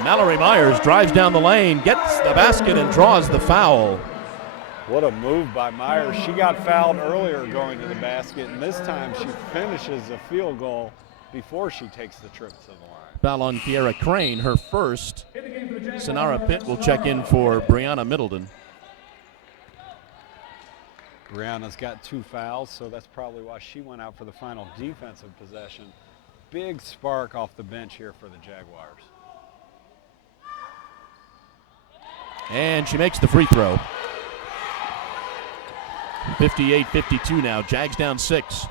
Mallory Myers drives down the lane, gets the basket, and draws the foul. What a move by Myers. She got fouled earlier going to the basket, and this time she finishes a field goal before she takes the trip to the line. Foul on Kiera Crane, her first. Sonara Pitt will check in for Brianna Middleton. Brianna's got 2 fouls, so that's probably why she went out for the final defensive possession. Big spark off the bench here for the Jaguars. And she makes the free throw. 58-52 now. Jags down 6.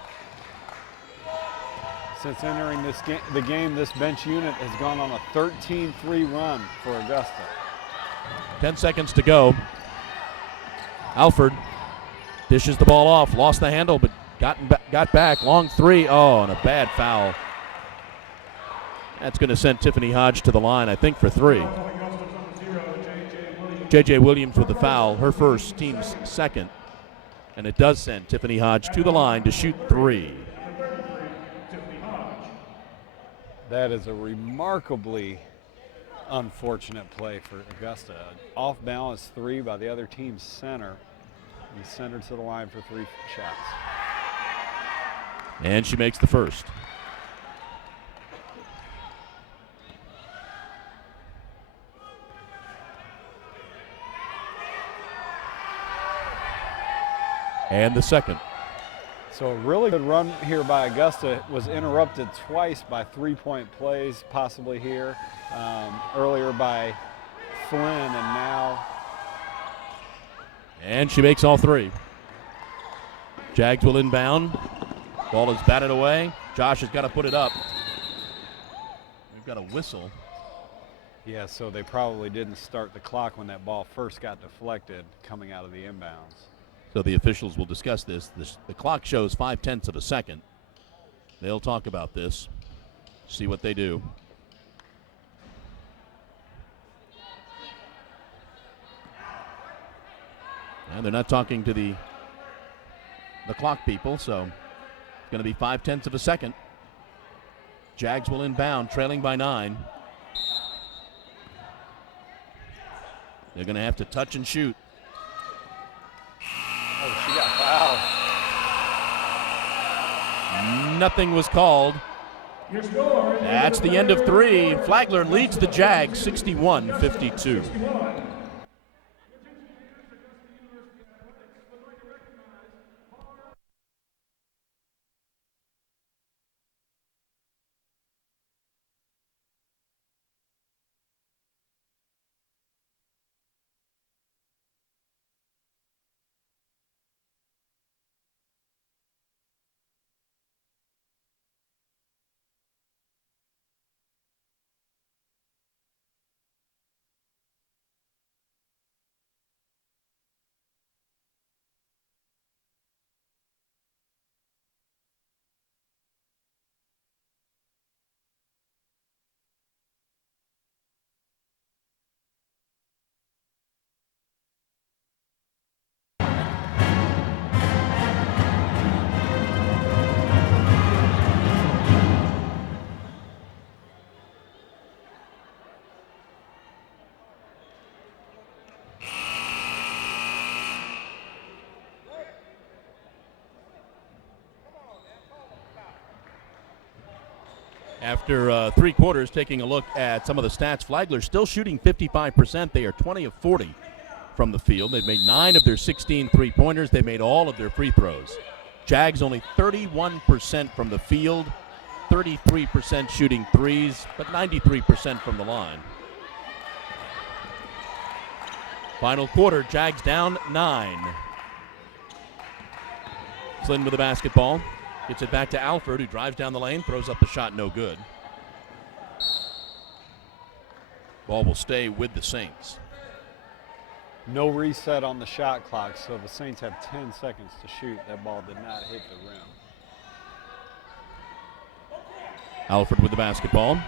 Since entering the game, this bench unit has gone on a 13-3 run for Augusta. 10 seconds to go. Alford dishes the ball off, lost the handle, but got back. Long 3. Oh, and a bad foul. That's going to send Tiffany Hodge to the line, I think, for 3. J.J. Williams with the foul, her first, team's second. And it does send Tiffany Hodge to the line to shoot 3. That is a remarkably unfortunate play for Augusta. Off-balance 3 by the other team's center. He sent her to the line for 3 shots. And she makes the first. And the second. So a really good run here by Augusta was interrupted twice by 3-point plays, possibly here. Earlier by Flynn, and now. And she makes all 3. Jags will inbound. Ball is batted away. Josh has got to put it up. We've got a whistle. Yeah, so they probably didn't start the clock when that ball first got deflected coming out of the inbounds. So the officials will discuss this. The clock shows 0.5 of a second. They'll talk about this, see what they do. And they're not talking to the clock people, so it's going to be 0.5 of a second. Jags will inbound, trailing by 9. They're going to have to touch and shoot. Oh, she got fouled. Nothing was called. That's the end of 3. Flagler leads the Jags 61-52. After 3 quarters, taking a look at some of the stats, Flagler still shooting 55%. They are 20 of 40 from the field. They've made 9 of their 16 three-pointers. They made all of their free throws. Jags only 31% from the field, 33% shooting threes, but 93% from the line. Final quarter, Jags down 9. Flynn with the basketball. Gets it back to Alford, who drives down the lane, throws up the shot, no good. Ball will stay with the Saints. No reset on the shot clock, so the Saints have 10 seconds to shoot. That ball did not hit the rim. Alford with the basketball.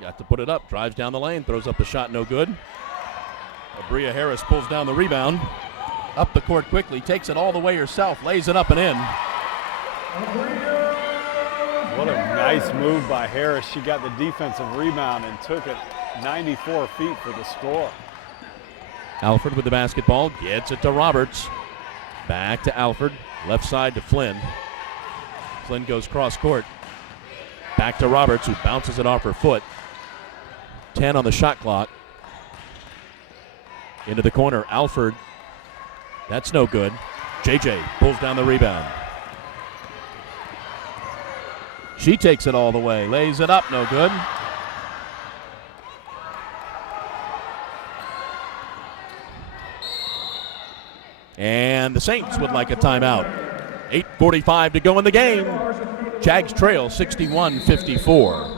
Got to put it up. Drives down the lane. Throws up the shot. No good. Abria Harris pulls down the rebound. Up the court quickly. Takes it all the way herself. Lays it up and in. What a nice move by Harris. She got the defensive rebound and took it 94 feet for the score. Alford with the basketball. Gets it to Roberts. Back to Alford. Left side to Flynn. Flynn goes cross court. Back to Roberts, who bounces it off her foot. 10 on the shot clock. Into the corner. Alford. That's no good. JJ pulls down the rebound. She takes it all the way. Lays it up. No good. And the Saints would like a timeout. 8:45 to go in the game. Jags trail 61-54.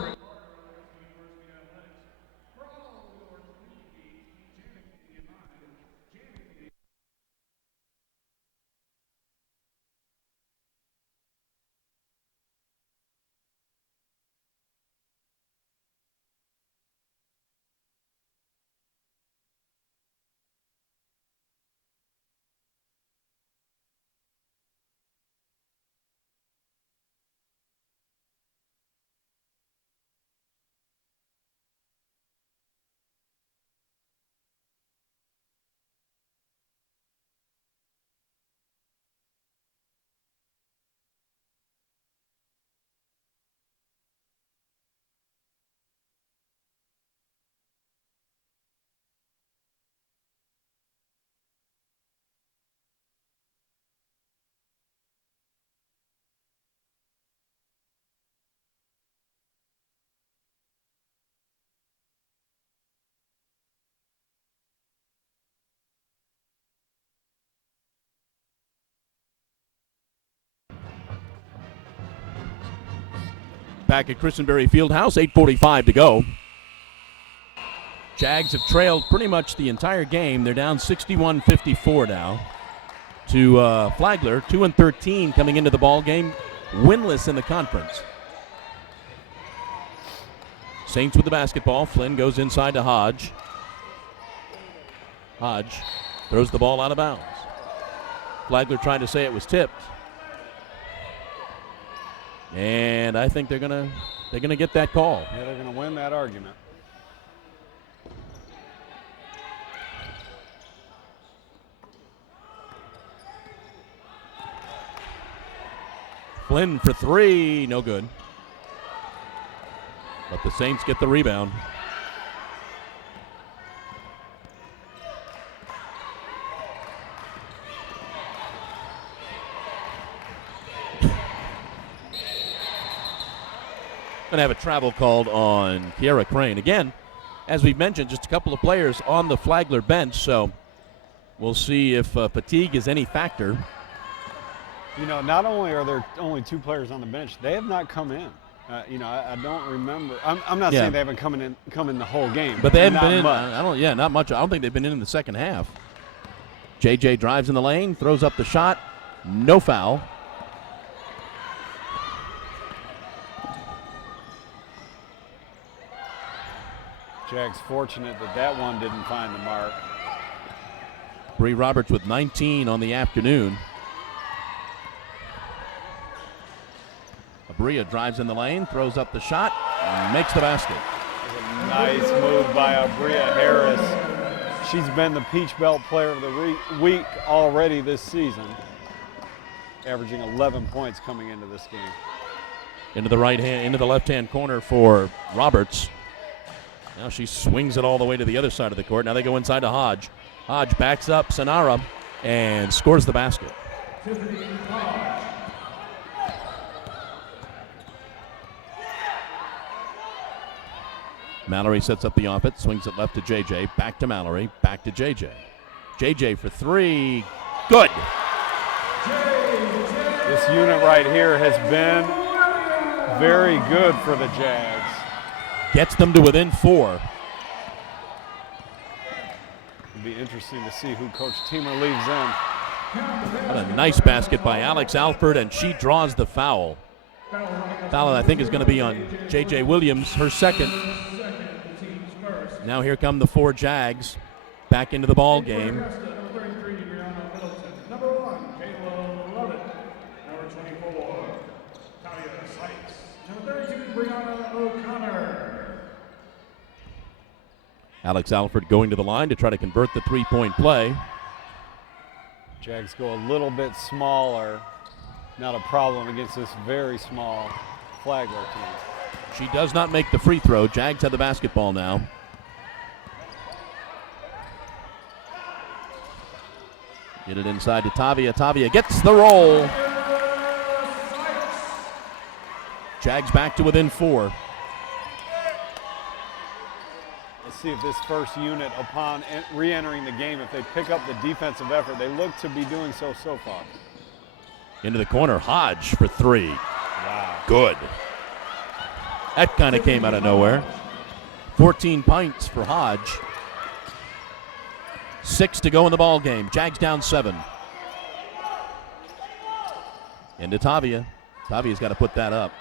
Back at Christenberry Fieldhouse, 8:45 to go. Jags have trailed pretty much the entire game. They're down 61-54 now to Flagler, 2-13 coming into the ball game, winless in the conference. Saints with the basketball. Flynn goes inside to Hodge. Hodge throws the ball out of bounds. Flagler trying to say it was tipped. And I think they're gonna get that call. Yeah, they're gonna win that argument. Flynn for three, no good. But the Saints get the rebound. Going to have a travel called on Kiera Crane. Again, as we've mentioned, just a couple of players on the Flagler bench, so we'll see if fatigue is any factor. You know, not only are there only two players on the bench, they have not come in. I don't remember. I'm not saying they haven't come in the whole game, but they haven't been in. Much. Not much. I don't think they've been in the second half. JJ drives in the lane, throws up the shot, no foul. Jags fortunate that one didn't find the mark. Bree Roberts with 19 on the afternoon. Abria drives in the lane, throws up the shot, and makes the basket. Nice move by Abria Harris. She's been the Peach Belt Player of the Week already this season, averaging 11 points coming into this game. Into the left-hand corner for Roberts. Now she swings it all the way to the other side of the court. Now they go inside to Hodge. Hodge backs up Sanara and scores the basket. Mallory sets up the offense, swings it left to JJ, back to Mallory, back to JJ. JJ for three, good. This unit right here has been very good for the Jags. Gets them to within 4. It'll be interesting to see who Coach Teamer leaves in. What a nice basket by Alex Alford, and she draws the foul. Foul, I think, is going to be on J.J. Williams, her second. Now here come the 4 Jags back into the ball game. Number 33, Brianna Middleton. Number 1, Kayla Lovett. Number 24, Talia Sykes. Number 32, Brianna O'Connor. Alex Alford going to the line to try to convert the 3-point play. Jags go a little bit smaller. Not a problem against this very small Flagler team. She does not make the free throw. Jags have the basketball now. Get it inside to Tavia. Tavia gets the roll. Jags back to within 4. Let's see if this first unit, upon re-entering the game, if they pick up the defensive effort, they look to be doing so far. Into the corner, Hodge for 3. Wow. Good. That kind of came out of nowhere. 14 points for Hodge. 6 to go in the ball game. Jags down 7. Into Tavia. Tavia's got to put that up.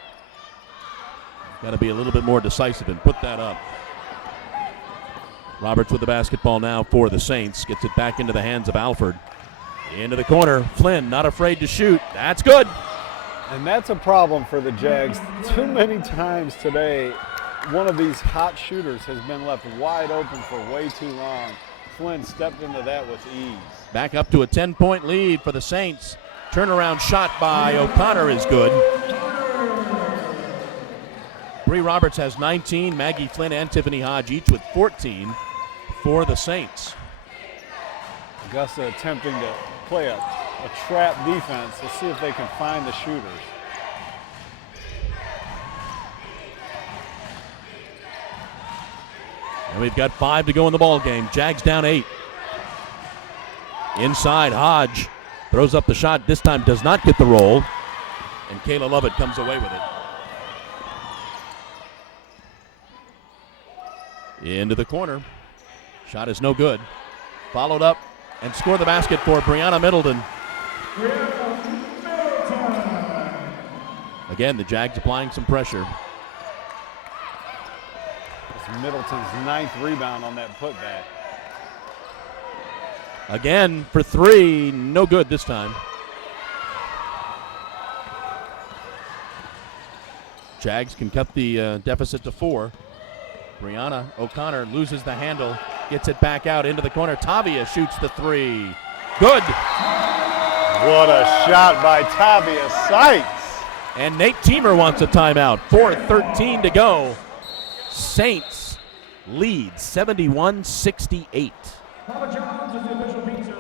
Got to be a little bit more decisive and put that up. Roberts with the basketball now for the Saints. Gets it back into the hands of Alford. Into the corner. Flynn not afraid to shoot. That's good. And that's a problem for the Jags. Too many times today, one of these hot shooters has been left wide open for way too long. Flynn stepped into that with ease. Back up to a 10-point lead for the Saints. Turnaround shot by O'Connor is good. Bree Roberts has 19. Maggie Flynn and Tiffany Hodge each with 14 for the Saints. Augusta attempting to play a trap defense. Let's see if they can find the shooters. And we've got 5 to go in the ball game. Jags down 8. Inside, Hodge throws up the shot. This time does not get the roll. And Kayla Lovett comes away with it. Into the corner. Shot is no good. Followed up and scored the basket for Brianna Middleton. Again, the Jags applying some pressure. It's Middleton's 9th rebound on that putback. Again for 3, no good this time. Jags can cut the deficit to 4. Brianna O'Connor loses the handle, gets it back out into the corner. Tavia shoots the 3. Good. What a shot by Tavia Sykes. And Nate Teamer wants a timeout. 4:13 to go. Saints lead 71-68. Papa John's is the official pizza.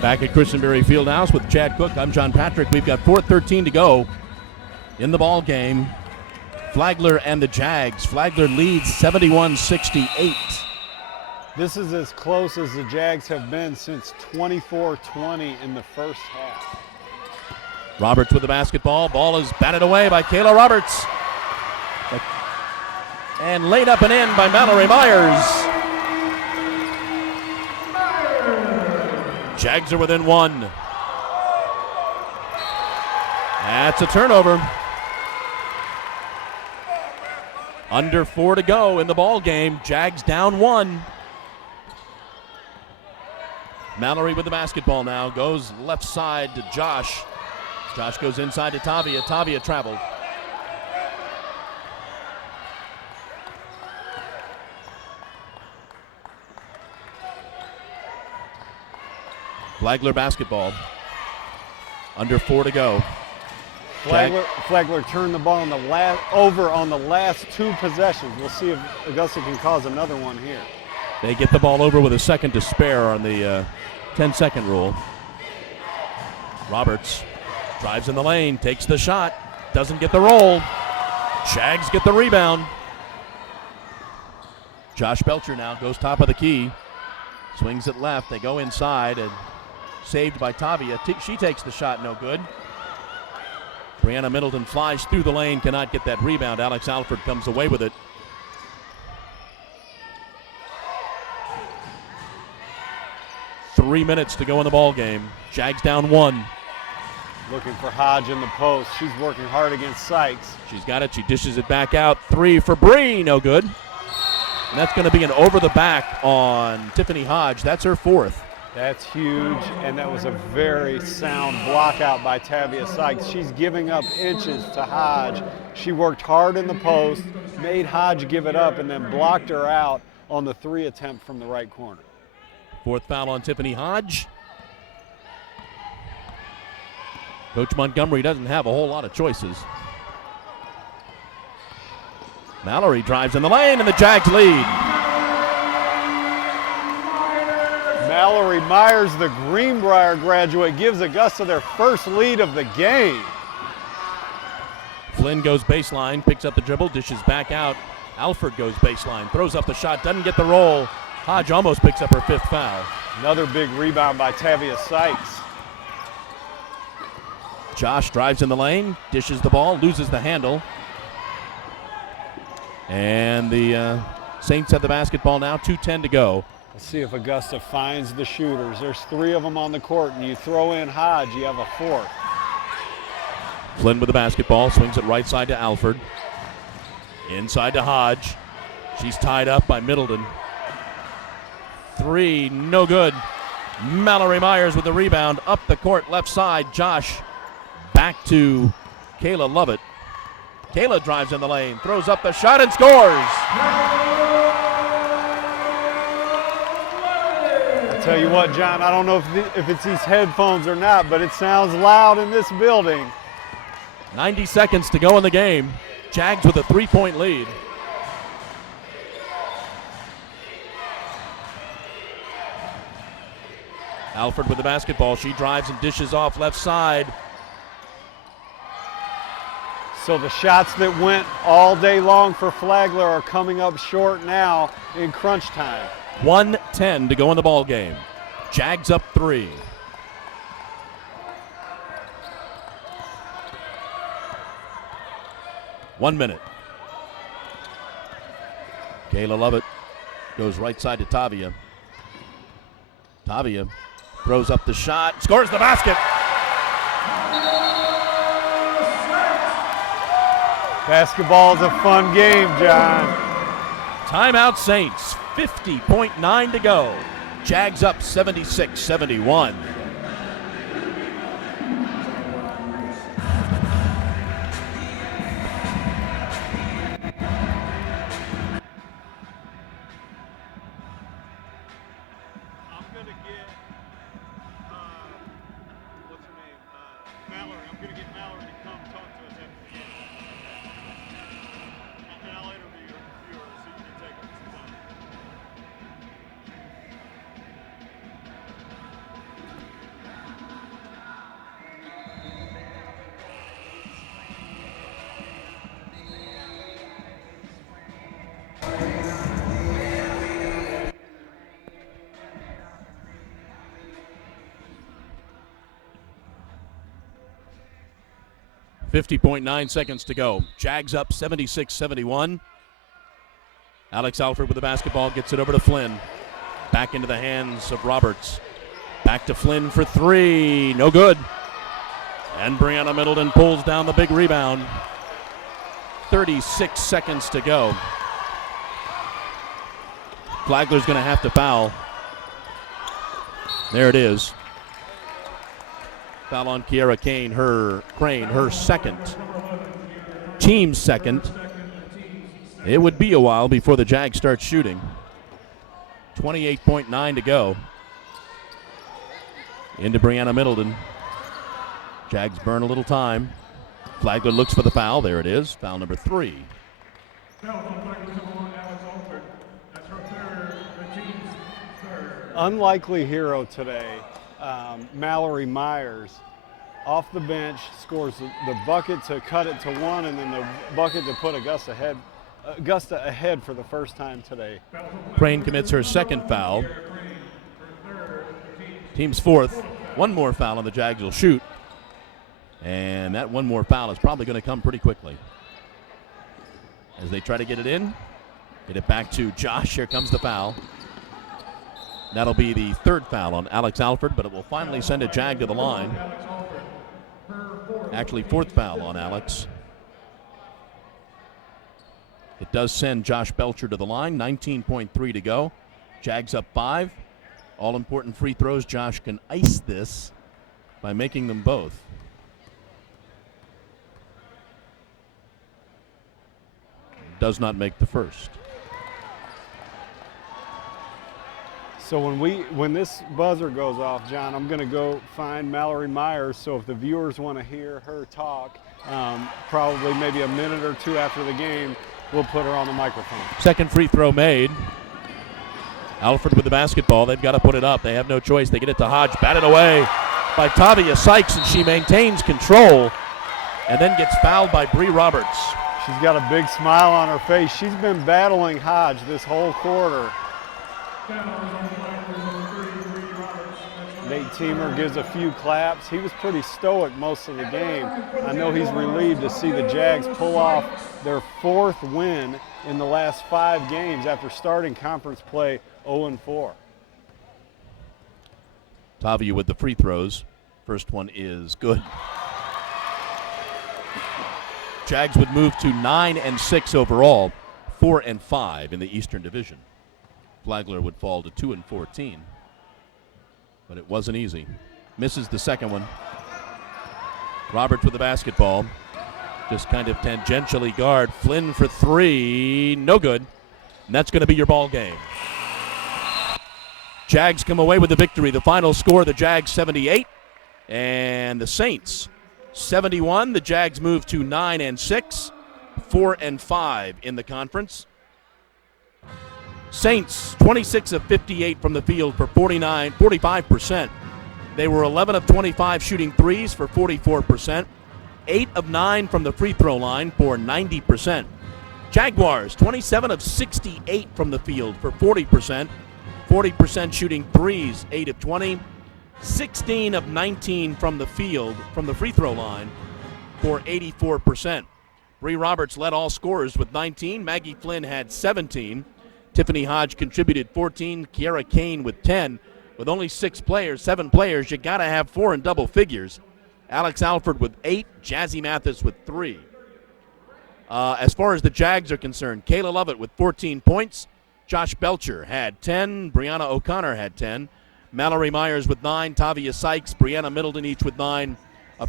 Back at Christenberry Fieldhouse with Chad Cook. I'm John Patrick. We've got 4:13 to go in the ball game. Flagler and the Jags. Flagler leads 71-68. This is as close as the Jags have been since 24-20 in the first half. Roberts with the basketball. Ball is batted away by Kayla Roberts. And laid up and in by Mallory Myers. Jags are within 1. That's a turnover. Under 4 to go in the ball game. Jags down 1. Mallory with the basketball now. Goes left side to Josh. Josh goes inside to Tavia. Tavia traveled. Flagler basketball. Under 4 to go. Flagler turned the ball on over on the last 2 possessions. We'll see if Augusta can cause another one here. They get the ball over with a second to spare on the 10-second rule. Roberts drives in the lane, takes the shot, doesn't get the roll. Jags get the rebound. Josh Belcher now goes top of the key. Swings it left. They go inside and saved by Tavia. She takes the shot, no good. Brianna Middleton flies through the lane, cannot get that rebound. Alex Alford comes away with it. Three minutes to go in the ball game. Jags down 1. Looking for Hodge in the post. She's working hard against Sykes. She's got it. She dishes it back out. 3 for Bree. No good. And that's going to be an over the back on Tiffany Hodge. That's her 4th. That's huge, and that was a very sound block out by Tavia Sykes. She's giving up inches to Hodge. She worked hard in the post, made Hodge give it up, and then blocked her out on the 3 attempt from the right corner. 4th foul on Tiffany Hodge. Coach Montgomery doesn't have a whole lot of choices. Mallory drives in the lane, and the Jags lead. Mallory Myers, the Greenbrier graduate, gives Augusta their first lead of the game. Flynn goes baseline, picks up the dribble, dishes back out. Alford goes baseline, throws up the shot, doesn't get the roll. Hodge almost picks up her 5th foul. Another big rebound by Tavia Sykes. Josh drives in the lane, dishes the ball, loses the handle. And the Saints have the basketball now, 2:10 to go. Let's see if Augusta finds the shooters. There's 3 of them on the court, and you throw in Hodge, you have a 4th. Flynn with the basketball, swings it right side to Alford. Inside to Hodge. She's tied up by Middleton. 3, no good. Mallory Myers with the rebound, up the court, left side. Josh back to Kayla Lovett. Kayla drives in the lane, throws up the shot and scores. Tell you what, John, I don't know if it's these headphones or not, but it sounds loud in this building. 90 seconds to go in the game. Jags with a 3-point lead. Alford with the basketball. She drives and dishes off left side. So the shots that went all day long for Flagler are coming up short now in crunch time. 1:10 to go in the ball game. Jags up 3. One minute. Kayla Lovett goes right side to Tavia. Tavia throws up the shot, scores the basket. Basketball is a fun game, John. Timeout Saints, 50.9 to go. Jags up 76-71. .9 seconds to go. Jags up 76-71. Alex Alford with the basketball, gets it over to Flynn. Back into the hands of Roberts. Back to Flynn for 3. No good. And Brianna Middleton pulls down the big rebound. 36 seconds to go. Flagler's going to have to foul. There it is. Foul on Kiara Crane, her second. Team's second. It would be a while before the Jags start shooting. 28.9 to go. Into Brianna Middleton. Jags burn a little time. Flagler looks for the foul. There it is. Foul number 3. Foul on Flagler, number 1, Alex Alford. That's her third, the team's third. Unlikely hero today, Mallory Myers, off the bench, scores the bucket to cut it to 1, and then the bucket to put Augusta ahead for the first time today. Crane commits her second foul. Team's 4th. One more foul and the Jags will shoot. And that one more foul is probably going to come pretty quickly. As they try to get it in, get it back to Josh. Here comes the foul. That'll be the 3rd foul on Alex Alford, but it will finally send a Jag to the line. Actually, 4th foul on Alex. It does send Josh Belcher to the line. 19.3 to go. Jags up 5. All important free throws. Josh can ice this by making them both. Does not make the first. So when this buzzer goes off, John, I'm going to go find Mallory Myers. So if the viewers want to hear her talk, probably maybe a minute or 2 after the game, we'll put her on the microphone. Second free throw made. Alford with the basketball. They've got to put it up. They have no choice. They get it to Hodge. Batted away by Tavia Sykes, and she maintains control and then gets fouled by Bree Roberts. She's got a big smile on her face. She's been battling Hodge this whole quarter. Nate Teamer gives a few claps. He was pretty stoic most of the game. I know he's relieved to see the Jags pull off their 4th win in the last 5 games after starting conference play 0-4. Tavia with the free throws. First one is good. Jags would move to 9-6 overall, 4-5 in the Eastern Division. Flagler would fall to 2-14, but it wasn't easy. Misses the second one. Roberts with the basketball, just kind of tangentially guard. Flynn for 3, no good. And that's going to be your ball game. Jags come away with the victory. The final score: the Jags 78 and the Saints 71. The Jags move to 9-6, 4-5 in the conference. Saints 26 of 58 from the field for 45%. They were 11 of 25 shooting threes for 44%. 8 of 9 from the free throw line for 90%. Jaguars 27 of 68 from the field for 40%. 40% shooting threes, 8 of 20. 16 of 19 from the field, from the free throw line, for 84%. Bree Roberts led all scorers with 19. Maggie Flynn had 17. Tiffany Hodge contributed 14. Kiara Kane with 10. With only 7 players, you got to have 4 in double figures. Alex Alford with 8. Jazzy Mathis with 3. As far as the Jags are concerned, Kayla Lovett with 14 points. Josh Belcher had 10. Brianna O'Connor had 10. Mallory Myers with 9, Tavia Sykes, Brianna Middleton each with 9,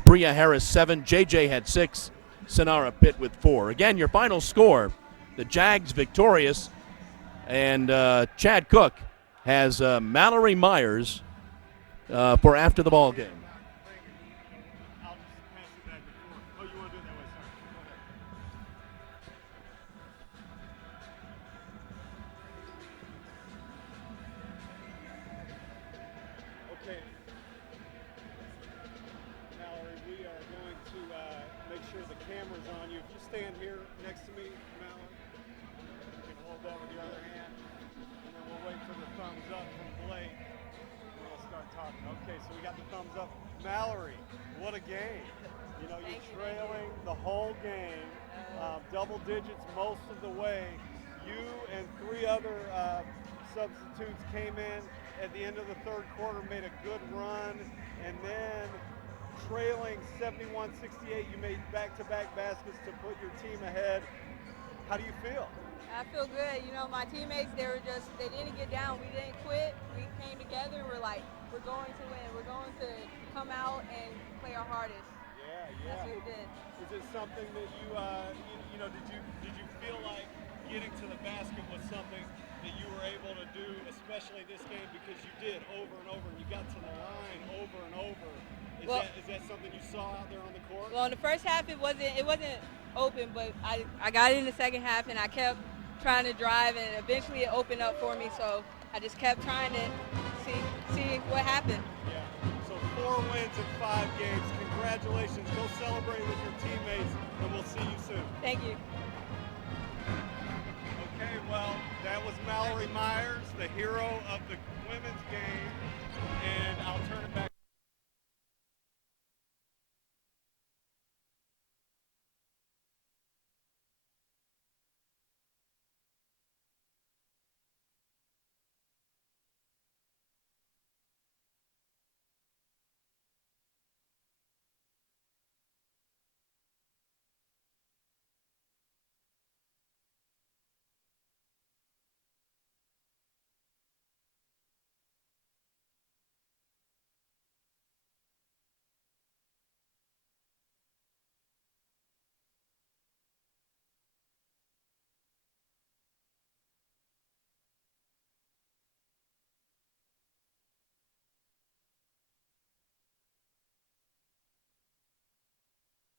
Bria Harris 7, JJ had 6, Sonara Pitt with 4. Again, your final score, the Jags victorious, and Chad Cook has Mallory Myers for after the ball game. Mallory, what a game. You know, you're trailing the whole game, double digits most of the way. You and 3 other substitutes came in at the end of the 3rd quarter, made a good run, and then trailing 71-68, you made back-to-back baskets to put your team ahead. How do you feel? I feel good. You know, my teammates, they didn't get down. We didn't quit. We came together. We're like, we're going to win. We're going to come out and play our hardest. Yeah. That's what we did. Is it something that you know, did you feel like getting to the basket was something that you were able to do, especially this game, because you did over and over, and you got to the line over something you saw out there on the court? Well, in the first half, it wasn't open, but I got it in the second half, and I kept trying to drive, and eventually it opened up for me. So I just kept trying to see what happened. Yeah. So 4 wins in 5 games. Congratulations. Go celebrate with your teammates, and we'll see you soon. Thank you. Okay, well, that was Mallory Myers, the hero of the women's game, and I'll turn it back